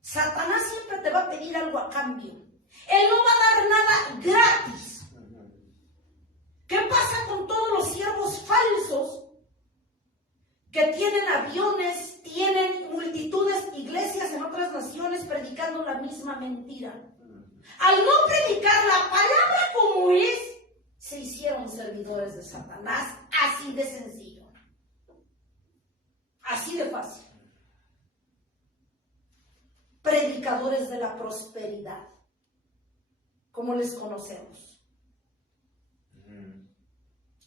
Satanás siempre te va a pedir algo a cambio. Él no va a dar nada gratis. ¿Qué pasa con todos los siervos falsos que tienen aviones, tienen multitudes, iglesias en otras naciones predicando la misma mentira? Al no predicar la palabra como es, se hicieron servidores de Satanás, así de sencillo, así de fácil. Predicadores de la prosperidad, como les conocemos.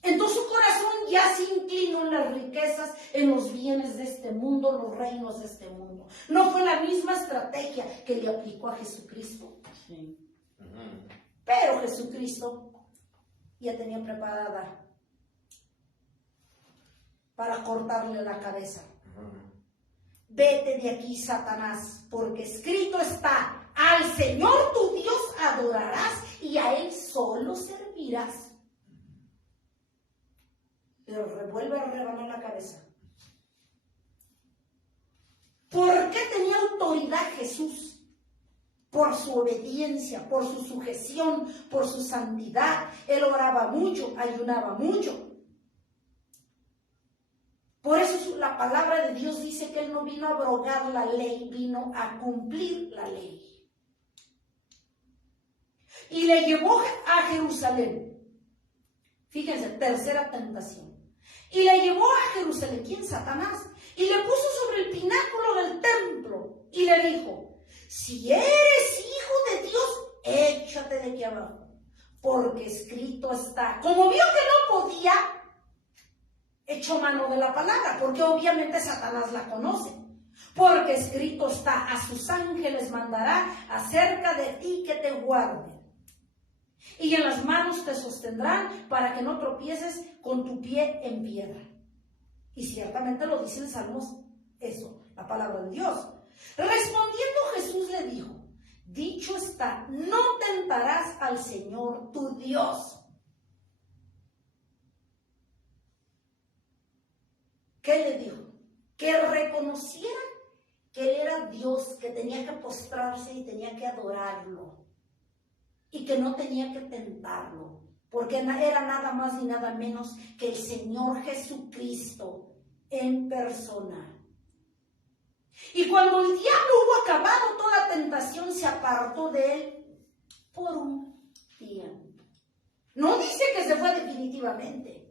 Entonces su corazón ya se inclinó en las riquezas, en los bienes de este mundo, los reinos de este mundo. No fue la misma estrategia que le aplicó a Jesucristo. Sí. Pero Jesucristo ya tenía preparada para cortarle la cabeza. Vete de aquí, Satanás, porque escrito está, al Señor tu Dios adorarás y a Él solo servirás. Pero vuelve a rebanar la cabeza. ¿Por qué tenía autoridad Jesús? Por su obediencia, por su sujeción, por su santidad. Él oraba mucho, ayunaba mucho. Por eso la palabra de Dios dice que Él no vino a abrogar la ley, vino a cumplir la ley. y le llevó a Jerusalén. Fíjense, tercera tentación. Y le llevó a Jerusalén, ¿quién? Satanás. Y le puso sobre el pináculo del templo y le dijo: si eres hijo de Dios, échate de aquí abajo, porque escrito está. Como vio que no podía, echó mano de la palabra, porque obviamente Satanás la conoce. Porque escrito está: a sus ángeles mandará acerca de ti que te guarden, y en las manos te sostendrán para que no tropieces con tu pie en piedra. Y ciertamente lo dice en Salmos eso, la palabra de Dios. Respondiendo Jesús le dijo: dicho está, no tentarás al Señor tu Dios. ¿Qué le dijo? Que reconociera que Él era Dios, que tenía que postrarse y tenía que adorarlo, y que no tenía que tentarlo, porque era nada más ni nada menos que el Señor Jesucristo en persona. Y cuando el diablo hubo acabado toda tentación, se apartó de él por un tiempo. No dice que se fue definitivamente.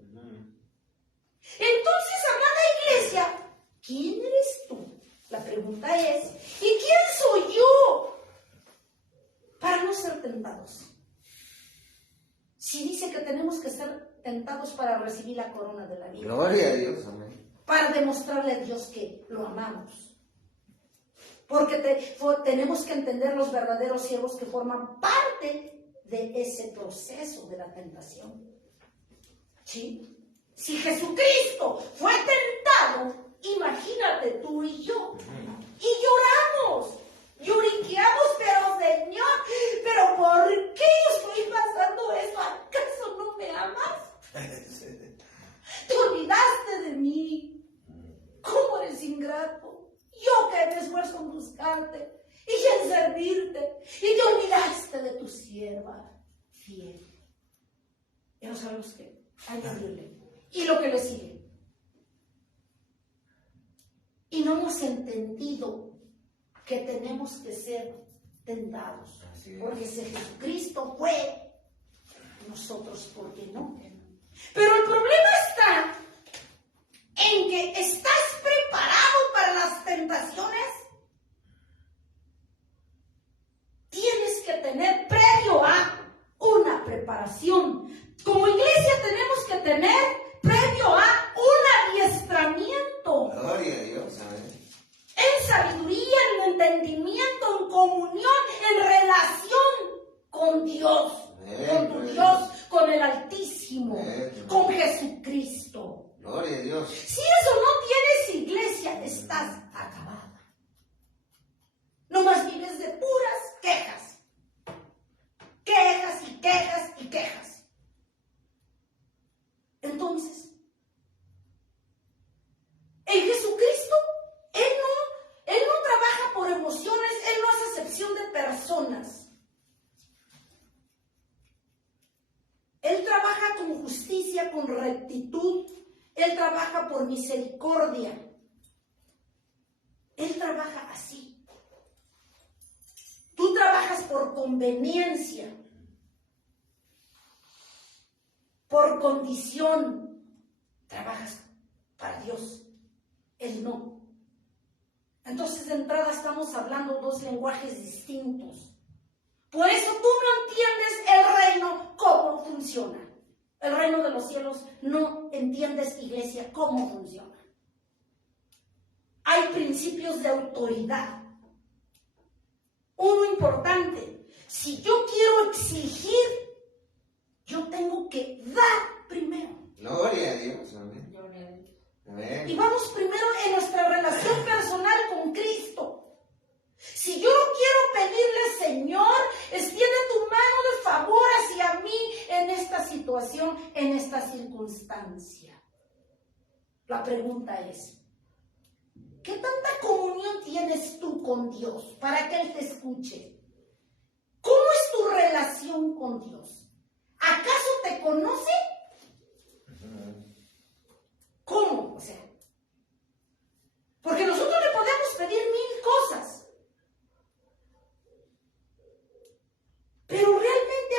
Entonces, amada iglesia, ¿quién eres tú? La pregunta es: ¿y quién soy yo para no ser tentados? Si dice que tenemos que ser tentados para recibir la corona de la vida. Gloria a Dios, amén. Para demostrarle a Dios que lo amamos. Porque tenemos que entender los verdaderos siervos que forman parte de ese proceso de la tentación. ¿Sí? Si Jesucristo fue tentado, imagínate tú y yo. Y lloramos, lloriqueamos, pero Señor, ¿pero por qué yo estoy pasando eso? ¿Acaso no me amas? Te olvidaste de mí. ¿Cómo eres ingrato? Yo que me esfuerzo en buscarte y en servirte, y te olvidaste de tu sierva fiel. Ya no sabemos qué añadirle. Y lo que le sigue. Y no hemos entendido que tenemos que ser tentados. Porque si Jesucristo fue, nosotros, ¿por qué no? Pero el problema está en que estás preparado para las tentaciones. Tienes que tener previo a una preparación. Como iglesia tenemos que tener previo a un adiestramiento. Gloria a Dios, amén. En sabiduría, en entendimiento, en comunión, en relación con Dios. Con tu Dios, con el Altísimo, con Jesucristo. Gloria a Dios. Si eso no tienes iglesia, estás acabada. Nomás vives de puras quejas. Quejas y quejas y quejas. Entonces, en Jesucristo, Él no trabaja por emociones, Él no hace acepción de personas. Él trabaja con justicia, con rectitud. Él trabaja por misericordia. Él trabaja así. Tú trabajas por conveniencia, por condición. Trabajas para Dios. Él no. Entonces, de entrada estamos hablando dos lenguajes distintos. Por eso tú no entiendes el reino, cómo funciona. El reino de los cielos no entiendes, iglesia, cómo funciona. Hay principios de autoridad. Uno importante: si yo quiero exigir, yo tengo que dar primero. Gloria a Dios, amén. Amén. Y vamos primero en nuestra relación personal con Cristo. Si yo quiero pedirle: Señor, extiende tu mano de favor hacia mí en esta situación, en esta circunstancia. La pregunta es: ¿qué tanta comunión tienes tú con Dios para que Él te escuche? ¿Cómo es tu relación con Dios? ¿Acaso te conoce? ¿Cómo? O sea, porque nosotros le podemos pedir 1000 cosas. Pero realmente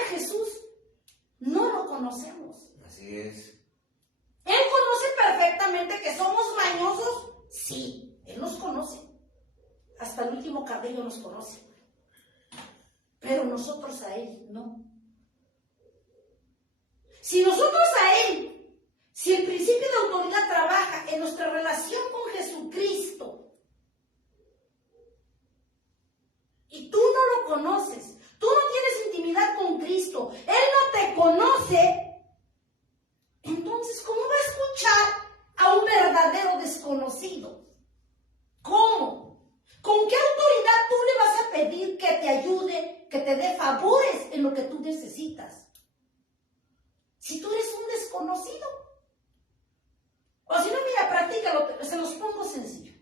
hasta el último cabello nos conoce. Pero nosotros a Él no. Si nosotros a Él, si el principio de autoridad trabaja en nuestra relación con Jesucristo, y tú no lo conoces, tú no tienes intimidad con Cristo, Él no te conoce, entonces, ¿cómo va a escuchar a un verdadero desconocido? ¿Cómo? ¿Con qué autoridad tú le vas a pedir que te ayude, que te dé favores en lo que tú necesitas? Si tú eres un desconocido. O si no, mira, practícalo, se los pongo sencillo.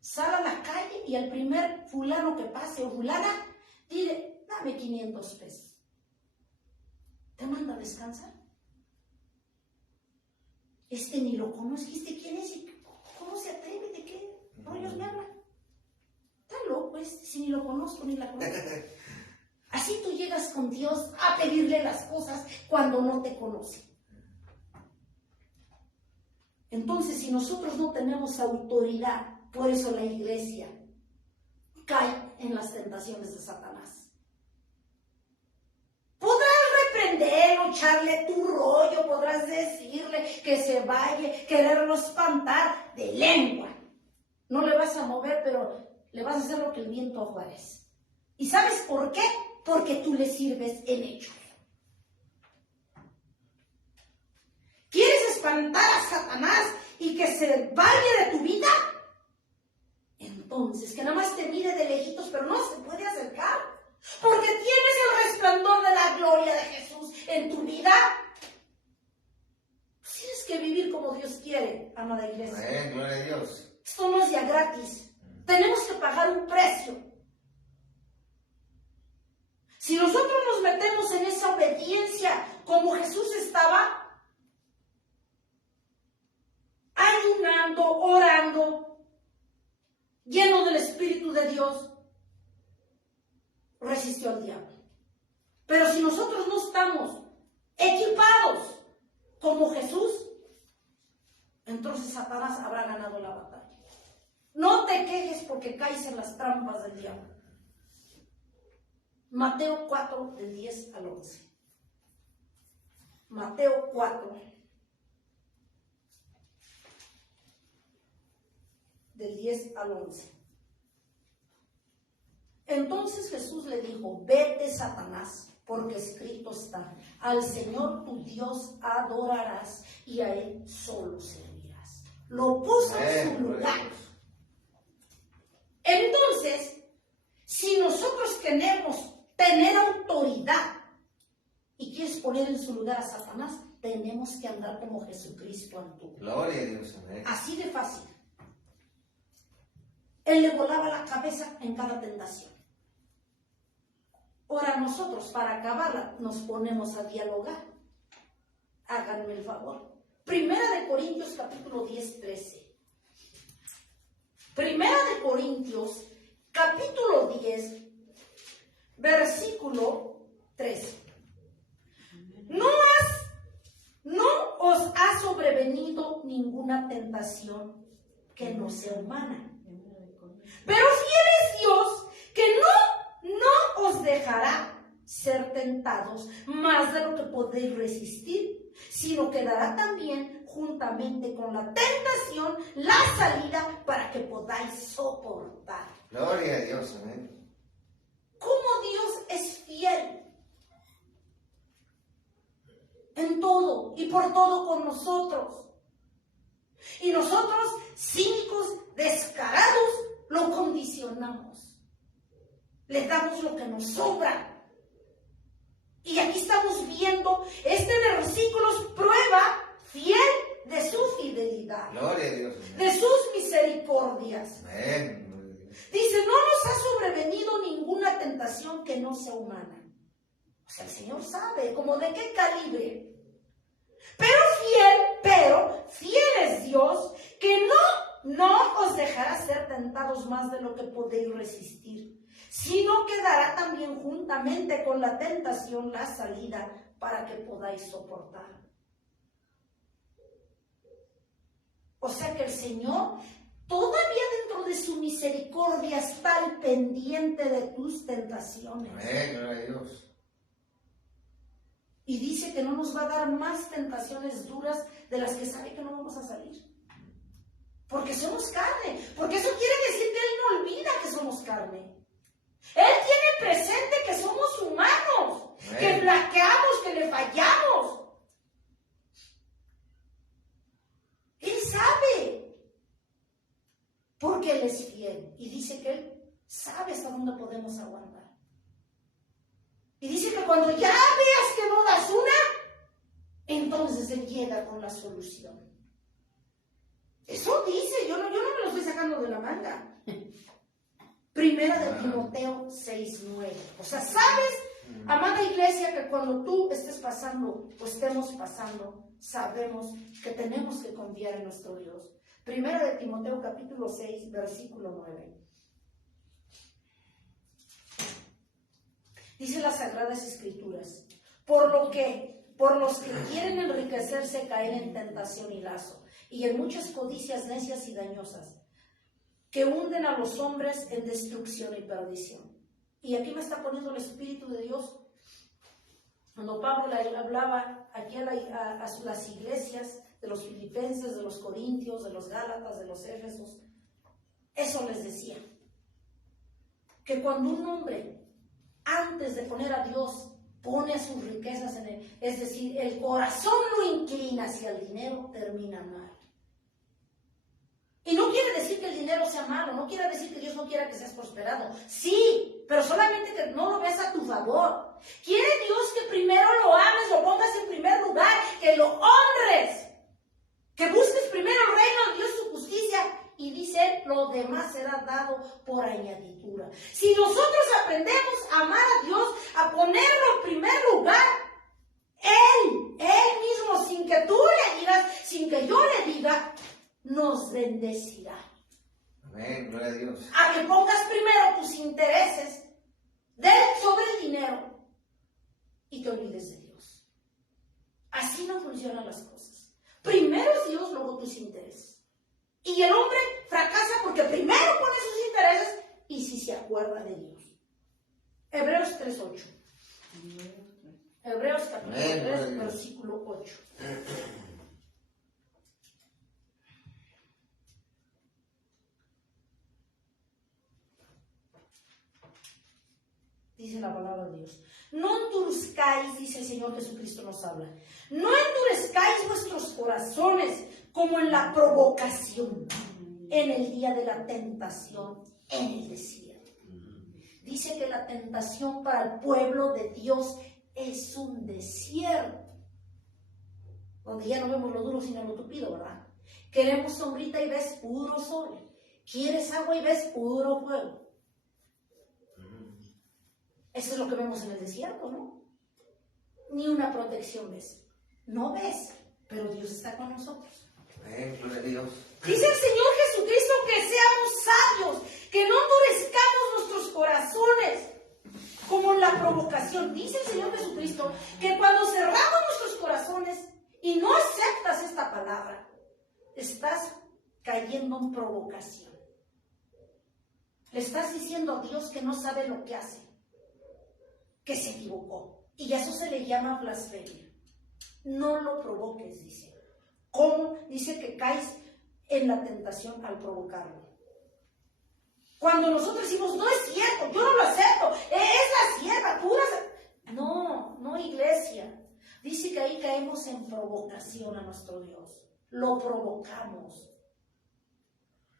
Sal a la calle y al primer fulano que pase o fulana, dile, dame 500 pesos. ¿Te manda a descansar? Ni lo conoce, ¿quién es? ¿Cómo se atreve? ¿De qué rollos me habla? Está loco, si ni lo conozco ni la conozco. Así tú llegas con Dios a pedirle las cosas cuando no te conoce. Entonces, si nosotros no tenemos autoridad, por eso la iglesia cae en las tentaciones de Satanás. Podrás reprenderlo, echarle tu rollo, podrás decirle que se vaya, quererlo espantar de lengua. No le vas a mover, pero le vas a hacer lo que el viento favorece. ¿Y sabes por qué? Porque tú le sirves en ello. ¿Quieres espantar a Satanás y que se vaya de tu vida? Entonces, que nada más te mire de lejitos, pero no se puede acercar. Porque tienes el resplandor de la gloria de Jesús en tu vida. Tienes que vivir como Dios quiere, amada iglesia. Gloria a Dios. Esto no es ya gratis. Tenemos que pagar un precio. Si nosotros nos metemos en esa obediencia como Jesús estaba, ayunando, orando, lleno del Espíritu de Dios, resistió al diablo. Pero si nosotros no estamos equipados como Jesús, entonces Satanás habrá ganado la batalla. No te quejes porque caes en las trampas del diablo. Mateo 4, del 10 al 11. Mateo 4, del 10 al 11. Entonces Jesús le dijo, vete, Satanás, porque escrito está, al Señor tu Dios adorarás y a Él solo servirás. Lo puso en su lugar. Entonces, si nosotros queremos tener autoridad y quieres poner en su lugar a Satanás, tenemos que andar como Jesucristo anduvo. Gloria a Dios. Amén. Así de fácil. Él le volaba la cabeza en cada tentación. Ahora nosotros, para acabarla, nos ponemos a dialogar. Háganme el favor. Primera de Corintios, capítulo 10, 13. Primera de Corintios, capítulo 10, versículo 13. No os ha sobrevenido ninguna tentación que no sea humana. Pero fiel es Dios, que no os dejará ser tentados más de lo que podéis resistir, sino que dará también juntamente con la tentación la salida para que podáis soportar. Gloria a Dios. Amén. ¿Cómo Dios es fiel? En todo y por todo con nosotros. Y nosotros, cínicos, descarados, lo condicionamos. Le damos lo que nos sobra. Y aquí estamos viendo, este versículo prueba fiel de su fidelidad. Gloria a Dios. Amén. De sus misericordias. Amén. Dice, no nos ha sobrevenido ninguna tentación que no sea humana. O sea, el Señor sabe, como de qué calibre. Pero fiel es Dios, que no os dejará ser tentados más de lo que podéis resistir, sino que dará también juntamente con la tentación la salida para que podáis soportar. O sea que el Señor todavía dentro de su misericordia está al pendiente de tus tentaciones. Amén, gloria a Dios. Y dice que no nos va a dar más tentaciones duras de las que sabe que no vamos a salir. Porque somos carne. Porque eso quiere decir que Él no olvida que somos carne. Él tiene presente que somos humanos, que flaqueamos, que le fallamos. Él sabe. Porque Él es fiel. Y dice que Él sabe hasta dónde podemos aguantar. Y dice que cuando ya veas que no das una, entonces Él llega con la solución. Eso dice, yo no me lo estoy sacando de la manga. Primera de Timoteo 6:9. O sea, ¿sabes, amada iglesia, que cuando tú estés pasando o estemos pasando, sabemos que tenemos que confiar en nuestro Dios? Primera de Timoteo capítulo 6, versículo 9. Dice las Sagradas Escrituras: por los que quieren enriquecerse caen en tentación y lazo, y en muchas codicias necias y dañosas, que hunden a los hombres en destrucción y perdición. Y aquí me está poniendo el Espíritu de Dios. Cuando Pablo le hablaba aquí a las iglesias de los filipenses, de los corintios, de los gálatas, de los éfesos, eso les decía. Que cuando un hombre, antes de poner a Dios, pone sus riquezas en él, es decir, el corazón lo inclina hacia el dinero, termina mal. Y no quiere decir que el dinero sea malo, no quiere decir que Dios no quiera que seas prosperado. Sí, pero solamente que no lo ves a tu favor. Quiere Dios que primero lo ames, lo pongas en primer lugar, que lo honres, que busques primero el reino de Dios, su justicia, y dice Él, lo demás será dado por añadidura. Si nosotros aprendemos a amar a Dios, a ponerlo en primer lugar, Él mismo, sin que tú le digas, sin que yo le diga, nos bendecirá. Amén, gloria a Dios. A que pongas primero tus intereses sobre el dinero y te olvides de Dios. Así no funcionan las cosas. Primero es Dios, luego tus intereses. Y el hombre fracasa porque primero pone sus intereses y si se acuerda de Dios. Hebreos 3:8. Hebreos capítulo 3, versículo 8. Dice la palabra de Dios: no endurezcáis, dice el Señor Jesucristo, nos habla, no endurezcáis vuestros corazones como en la provocación, en el día de la tentación en el desierto. Dice que la tentación para el pueblo de Dios es un desierto, donde ya no vemos lo duro sino lo tupido, ¿verdad? Queremos sombrita y ves puro sol, quieres agua y ves puro fuego. Eso es lo que vemos en el desierto, ¿no? Ni una protección ves. No ves, pero Dios está con nosotros. Amén, gloria a Dios. Dice el Señor Jesucristo que seamos sabios, que no endurezcamos nuestros corazones como en la provocación. Dice el Señor Jesucristo que cuando cerramos nuestros corazones y no aceptas esta palabra, estás cayendo en provocación. Le estás diciendo a Dios que no sabe lo que hace, que se equivocó. Y a eso se le llama blasfemia. No lo provoques, dice. ¿Cómo? Dice que caes en la tentación al provocarlo. Cuando nosotros decimos, no es cierto, yo no lo acepto, es la sierva, tú no, iglesia. Dice que ahí caemos en provocación a nuestro Dios. Lo provocamos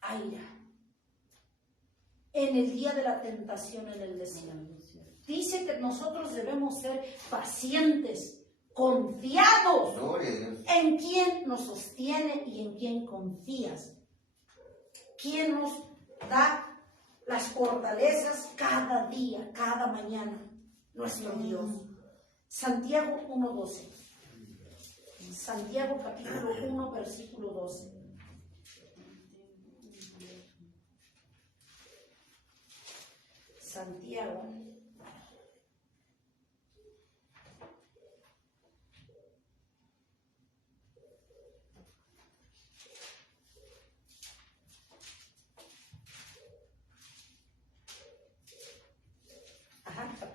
a ira. En el día de la tentación en el desierto. Dice que nosotros debemos ser pacientes, confiados en quien nos sostiene y en quien confías. Quien nos da las fortalezas cada día, cada mañana, nuestro Dios. Santiago 1:12. Santiago capítulo 1, versículo 12. Santiago.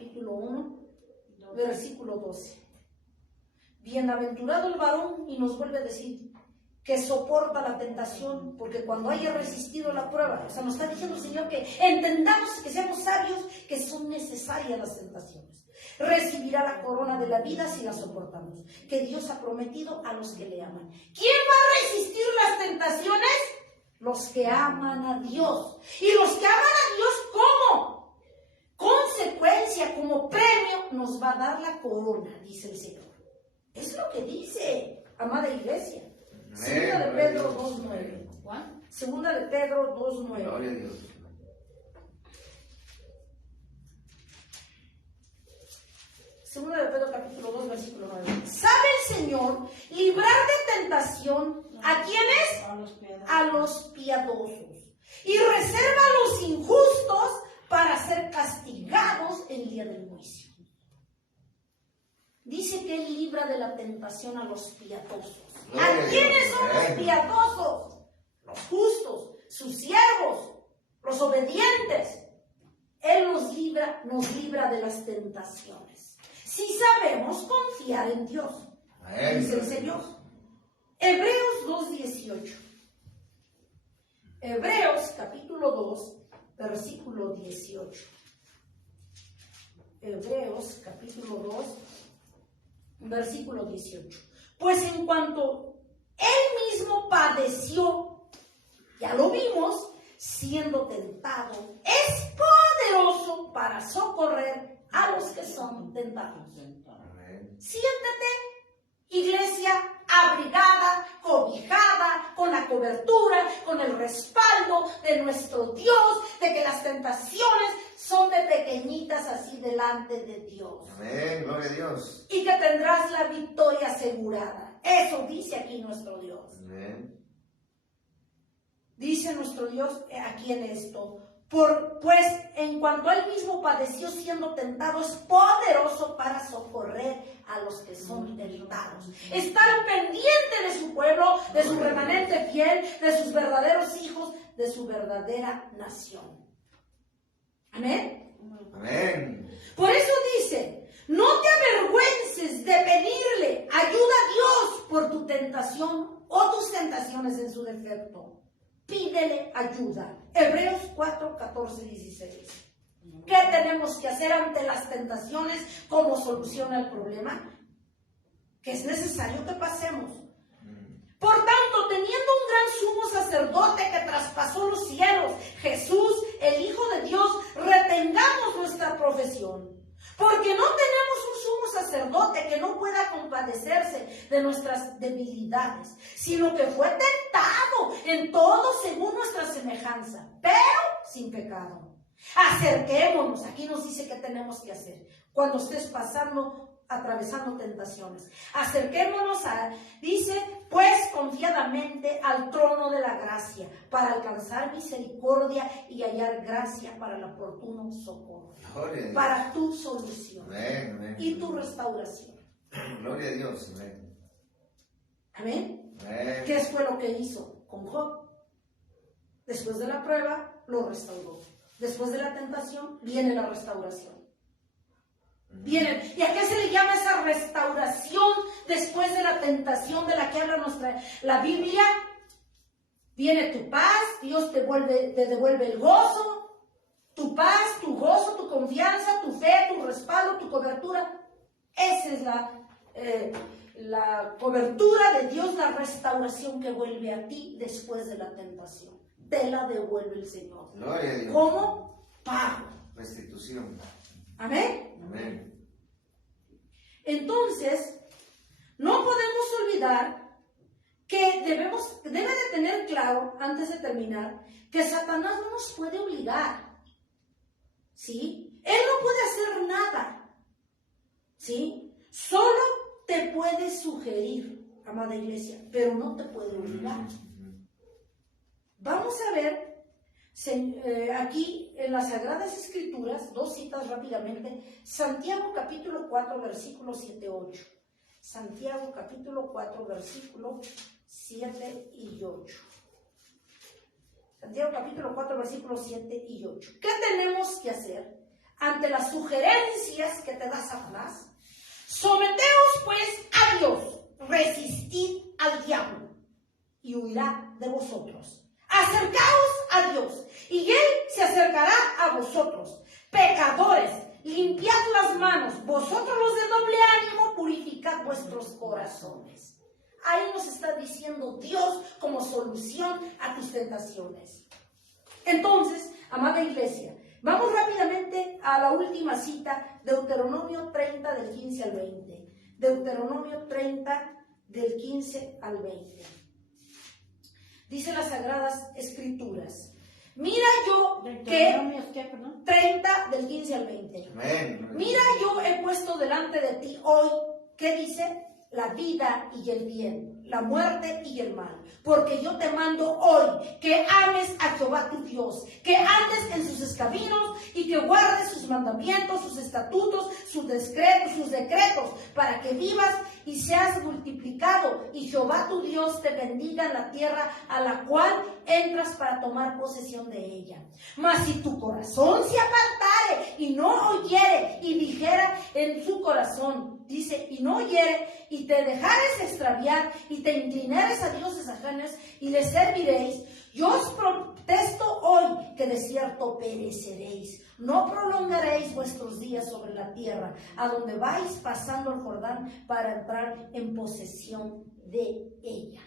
capítulo 1, versículo 12. Bienaventurado el varón, y nos vuelve a decir, que soporta la tentación, porque cuando haya resistido la prueba, o sea, nos está diciendo el Señor que entendamos, que seamos sabios, que son necesarias las tentaciones. Recibirá la corona de la vida si la soportamos, que Dios ha prometido a los que le aman. ¿Quién va a resistir las tentaciones? Los que aman a Dios. ¿Y los que aman a Dios cómo? Consecuencia, como premio, nos va a dar la corona, dice el Señor. Es lo que dice, amada iglesia. Segunda de Pedro 2:9. Segunda de Pedro 2:9. Gloria a Dios. Segunda de Pedro capítulo 2, versículo 9. ¿Sabe el Señor librar de tentación a quienes? A los piadosos. Y reserva a los injustos para ser castigados el día del juicio. Dice que Él libra de la tentación a los piadosos. ¿A quiénes son los piadosos? Los justos, sus siervos, los obedientes. Él nos libra de las tentaciones. Si sabemos confiar en Dios, dice el Señor. Hebreos 2:18. Hebreos capítulo 2, versículo 18. Hebreos capítulo 2, versículo 18. Pues en cuanto Él mismo padeció, ya lo vimos, siendo tentado, es poderoso para socorrer a los que son tentados. Amén. Siéntete, iglesia, abrigada, cobijada, con la cobertura, con el respaldo de nuestro Dios, de que las tentaciones son de pequeñitas así delante de Dios. Amén, gloria a Dios. Y que tendrás la victoria asegurada. Eso dice aquí nuestro Dios. Amén. Dice nuestro Dios aquí en esto. Pues en cuanto Él mismo padeció siendo tentado, es poderoso para socorrer a los que son tentados. Estar pendiente de su pueblo, de su remanente fiel, de sus verdaderos hijos, de su verdadera nación. Amén. Amén. Por eso dice, no te avergüences de pedirle ayuda a Dios por tu tentación o tus tentaciones en su defecto. Pídele ayuda. Hebreos 4, 14, 16. ¿Qué tenemos que hacer ante las tentaciones como solución al problema? Que es necesario que pasemos. Por tanto, teniendo un gran sumo sacerdote que traspasó los cielos, Jesús, el Hijo de Dios, retengamos nuestra profesión. Porque no tenemos un sumo sacerdote que no pueda compadecerse de nuestras debilidades, sino que fue tentado en todo según nuestra semejanza, pero sin pecado. Acerquémonos, aquí nos dice qué tenemos que hacer cuando estés atravesando tentaciones. Acerquémonos dice, pues confiadamente al trono de la gracia, para alcanzar misericordia y hallar gracia para el oportuno socorro. Para tu solución. Amén, amén. Y tu restauración. Gloria a Dios. Amén. Amén. Amén. ¿Qué fue lo que hizo con Job? Después de la prueba, lo restauró. Después de la tentación, viene la restauración. Viene. ¿Y a qué se le llama esa restauración después de la tentación de la que habla la Biblia? Viene tu paz, Dios te devuelve el gozo. Tu paz, tu gozo, tu confianza, tu fe, tu respaldo, tu cobertura. Esa es la cobertura de Dios, la restauración que vuelve a ti después de la tentación. Te la devuelve el Señor. Gloria a Dios. ¿Cómo? Pago. Restitución. Amén. Amén. Entonces, no podemos olvidar que debe de tener claro, antes de terminar, que Satanás no nos puede obligar. ¿Sí? Él no puede hacer nada. ¿Sí? Solo te puede sugerir, amada iglesia, pero no te puede obligar. Vamos a ver aquí en las Sagradas Escrituras, dos citas rápidamente. Santiago capítulo 4, versículos 7, 8. Santiago capítulo 4, versículos 7 y 8. Santiago capítulo 4, versículos 7 y 8. ¿Qué tenemos que hacer ante las sugerencias que te da Satanás. Someteos pues a Dios, resistid al diablo y huirá de vosotros. Acercaos a Dios y Él se acercará a vosotros. Pecadores, limpiad las manos, vosotros los de doble ánimo, purificad vuestros corazones. Ahí nos está diciendo Dios como solución a tus tentaciones. Entonces, amada iglesia, vamos rápidamente a la última cita, Deuteronomio 30 del 15 al 20. Deuteronomio 30 del 15 al 20. Dice las Sagradas Escrituras. Mira yo que... 30 del 15 al 20. Amén. Mira yo he puesto delante de ti hoy, ¿qué dice? La vida y el bien, la muerte y el mal. Porque yo te mando hoy que ames a Jehová tu Dios, que andes en sus caminos y que guardes sus mandamientos, sus estatutos, sus decretos, para que vivas y seas multiplicado, y Jehová tu Dios te bendiga en la tierra a la cual entras para tomar posesión de ella. Mas si tu corazón se apartare y no oyere y dijera en su corazón, dice, y no oyere y te dejares extraviar y te inclinares a dioses ajenos y les serviréis, yo os protesto hoy que de cierto pereceréis. No prolongaréis vuestros días sobre la tierra, a donde vais pasando el Jordán para entrar en posesión de ella.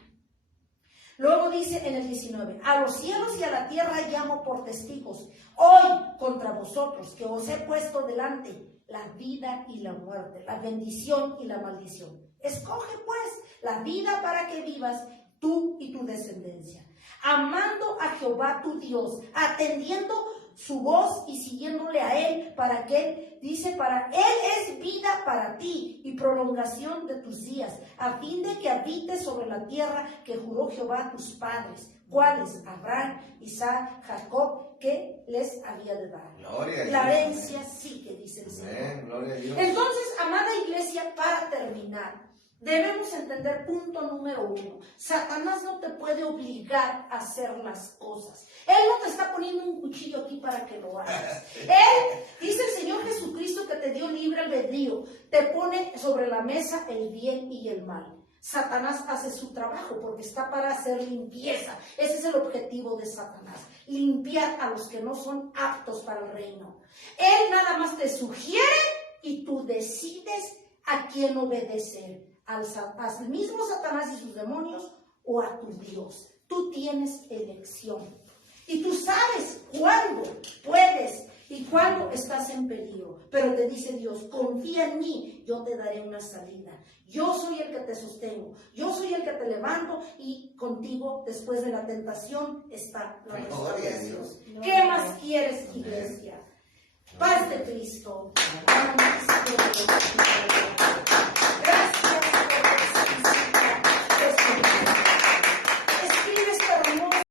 Luego dice en el 19, a los cielos y a la tierra llamo por testigos, hoy contra vosotros, que os he puesto delante la vida y la muerte, la bendición y la maldición. Escoge pues la vida para que vivas tú y tu descendencia, amando a Jehová tu Dios, atendiendo su voz y siguiéndole a Él, para que Él, dice, para Él es vida para ti y prolongación de tus días, a fin de que habites sobre la tierra que juró Jehová a tus padres, cuales Abraham, Isaac, Jacob, que les había de dar. Gloria a Dios. La herencia sí que dice el Señor. Amén. Gloria a Dios. Entonces, amada iglesia, para terminar, debemos entender punto número 1. Satanás no te puede obligar a hacer las cosas. Él no te está poniendo un cuchillo aquí para que lo hagas. Él, dice el Señor Jesucristo, que te dio libre albedrío. Te pone sobre la mesa el bien y el mal. Satanás hace su trabajo porque está para hacer limpieza. Ese es el objetivo de Satanás. Limpiar a los que no son aptos para el reino. Él nada más te sugiere y tú decides a quién obedecer. Al mismo Satanás y sus demonios o a tu Dios. Tú tienes elección. Y tú sabes cuándo puedes y cuándo estás en peligro. Pero te dice Dios, confía en mí, yo te daré una salida. Yo soy el que te sostengo, yo soy el que te levanto y contigo después de la tentación está la restauración. ¿Qué más quieres, iglesia? Paz de Cristo.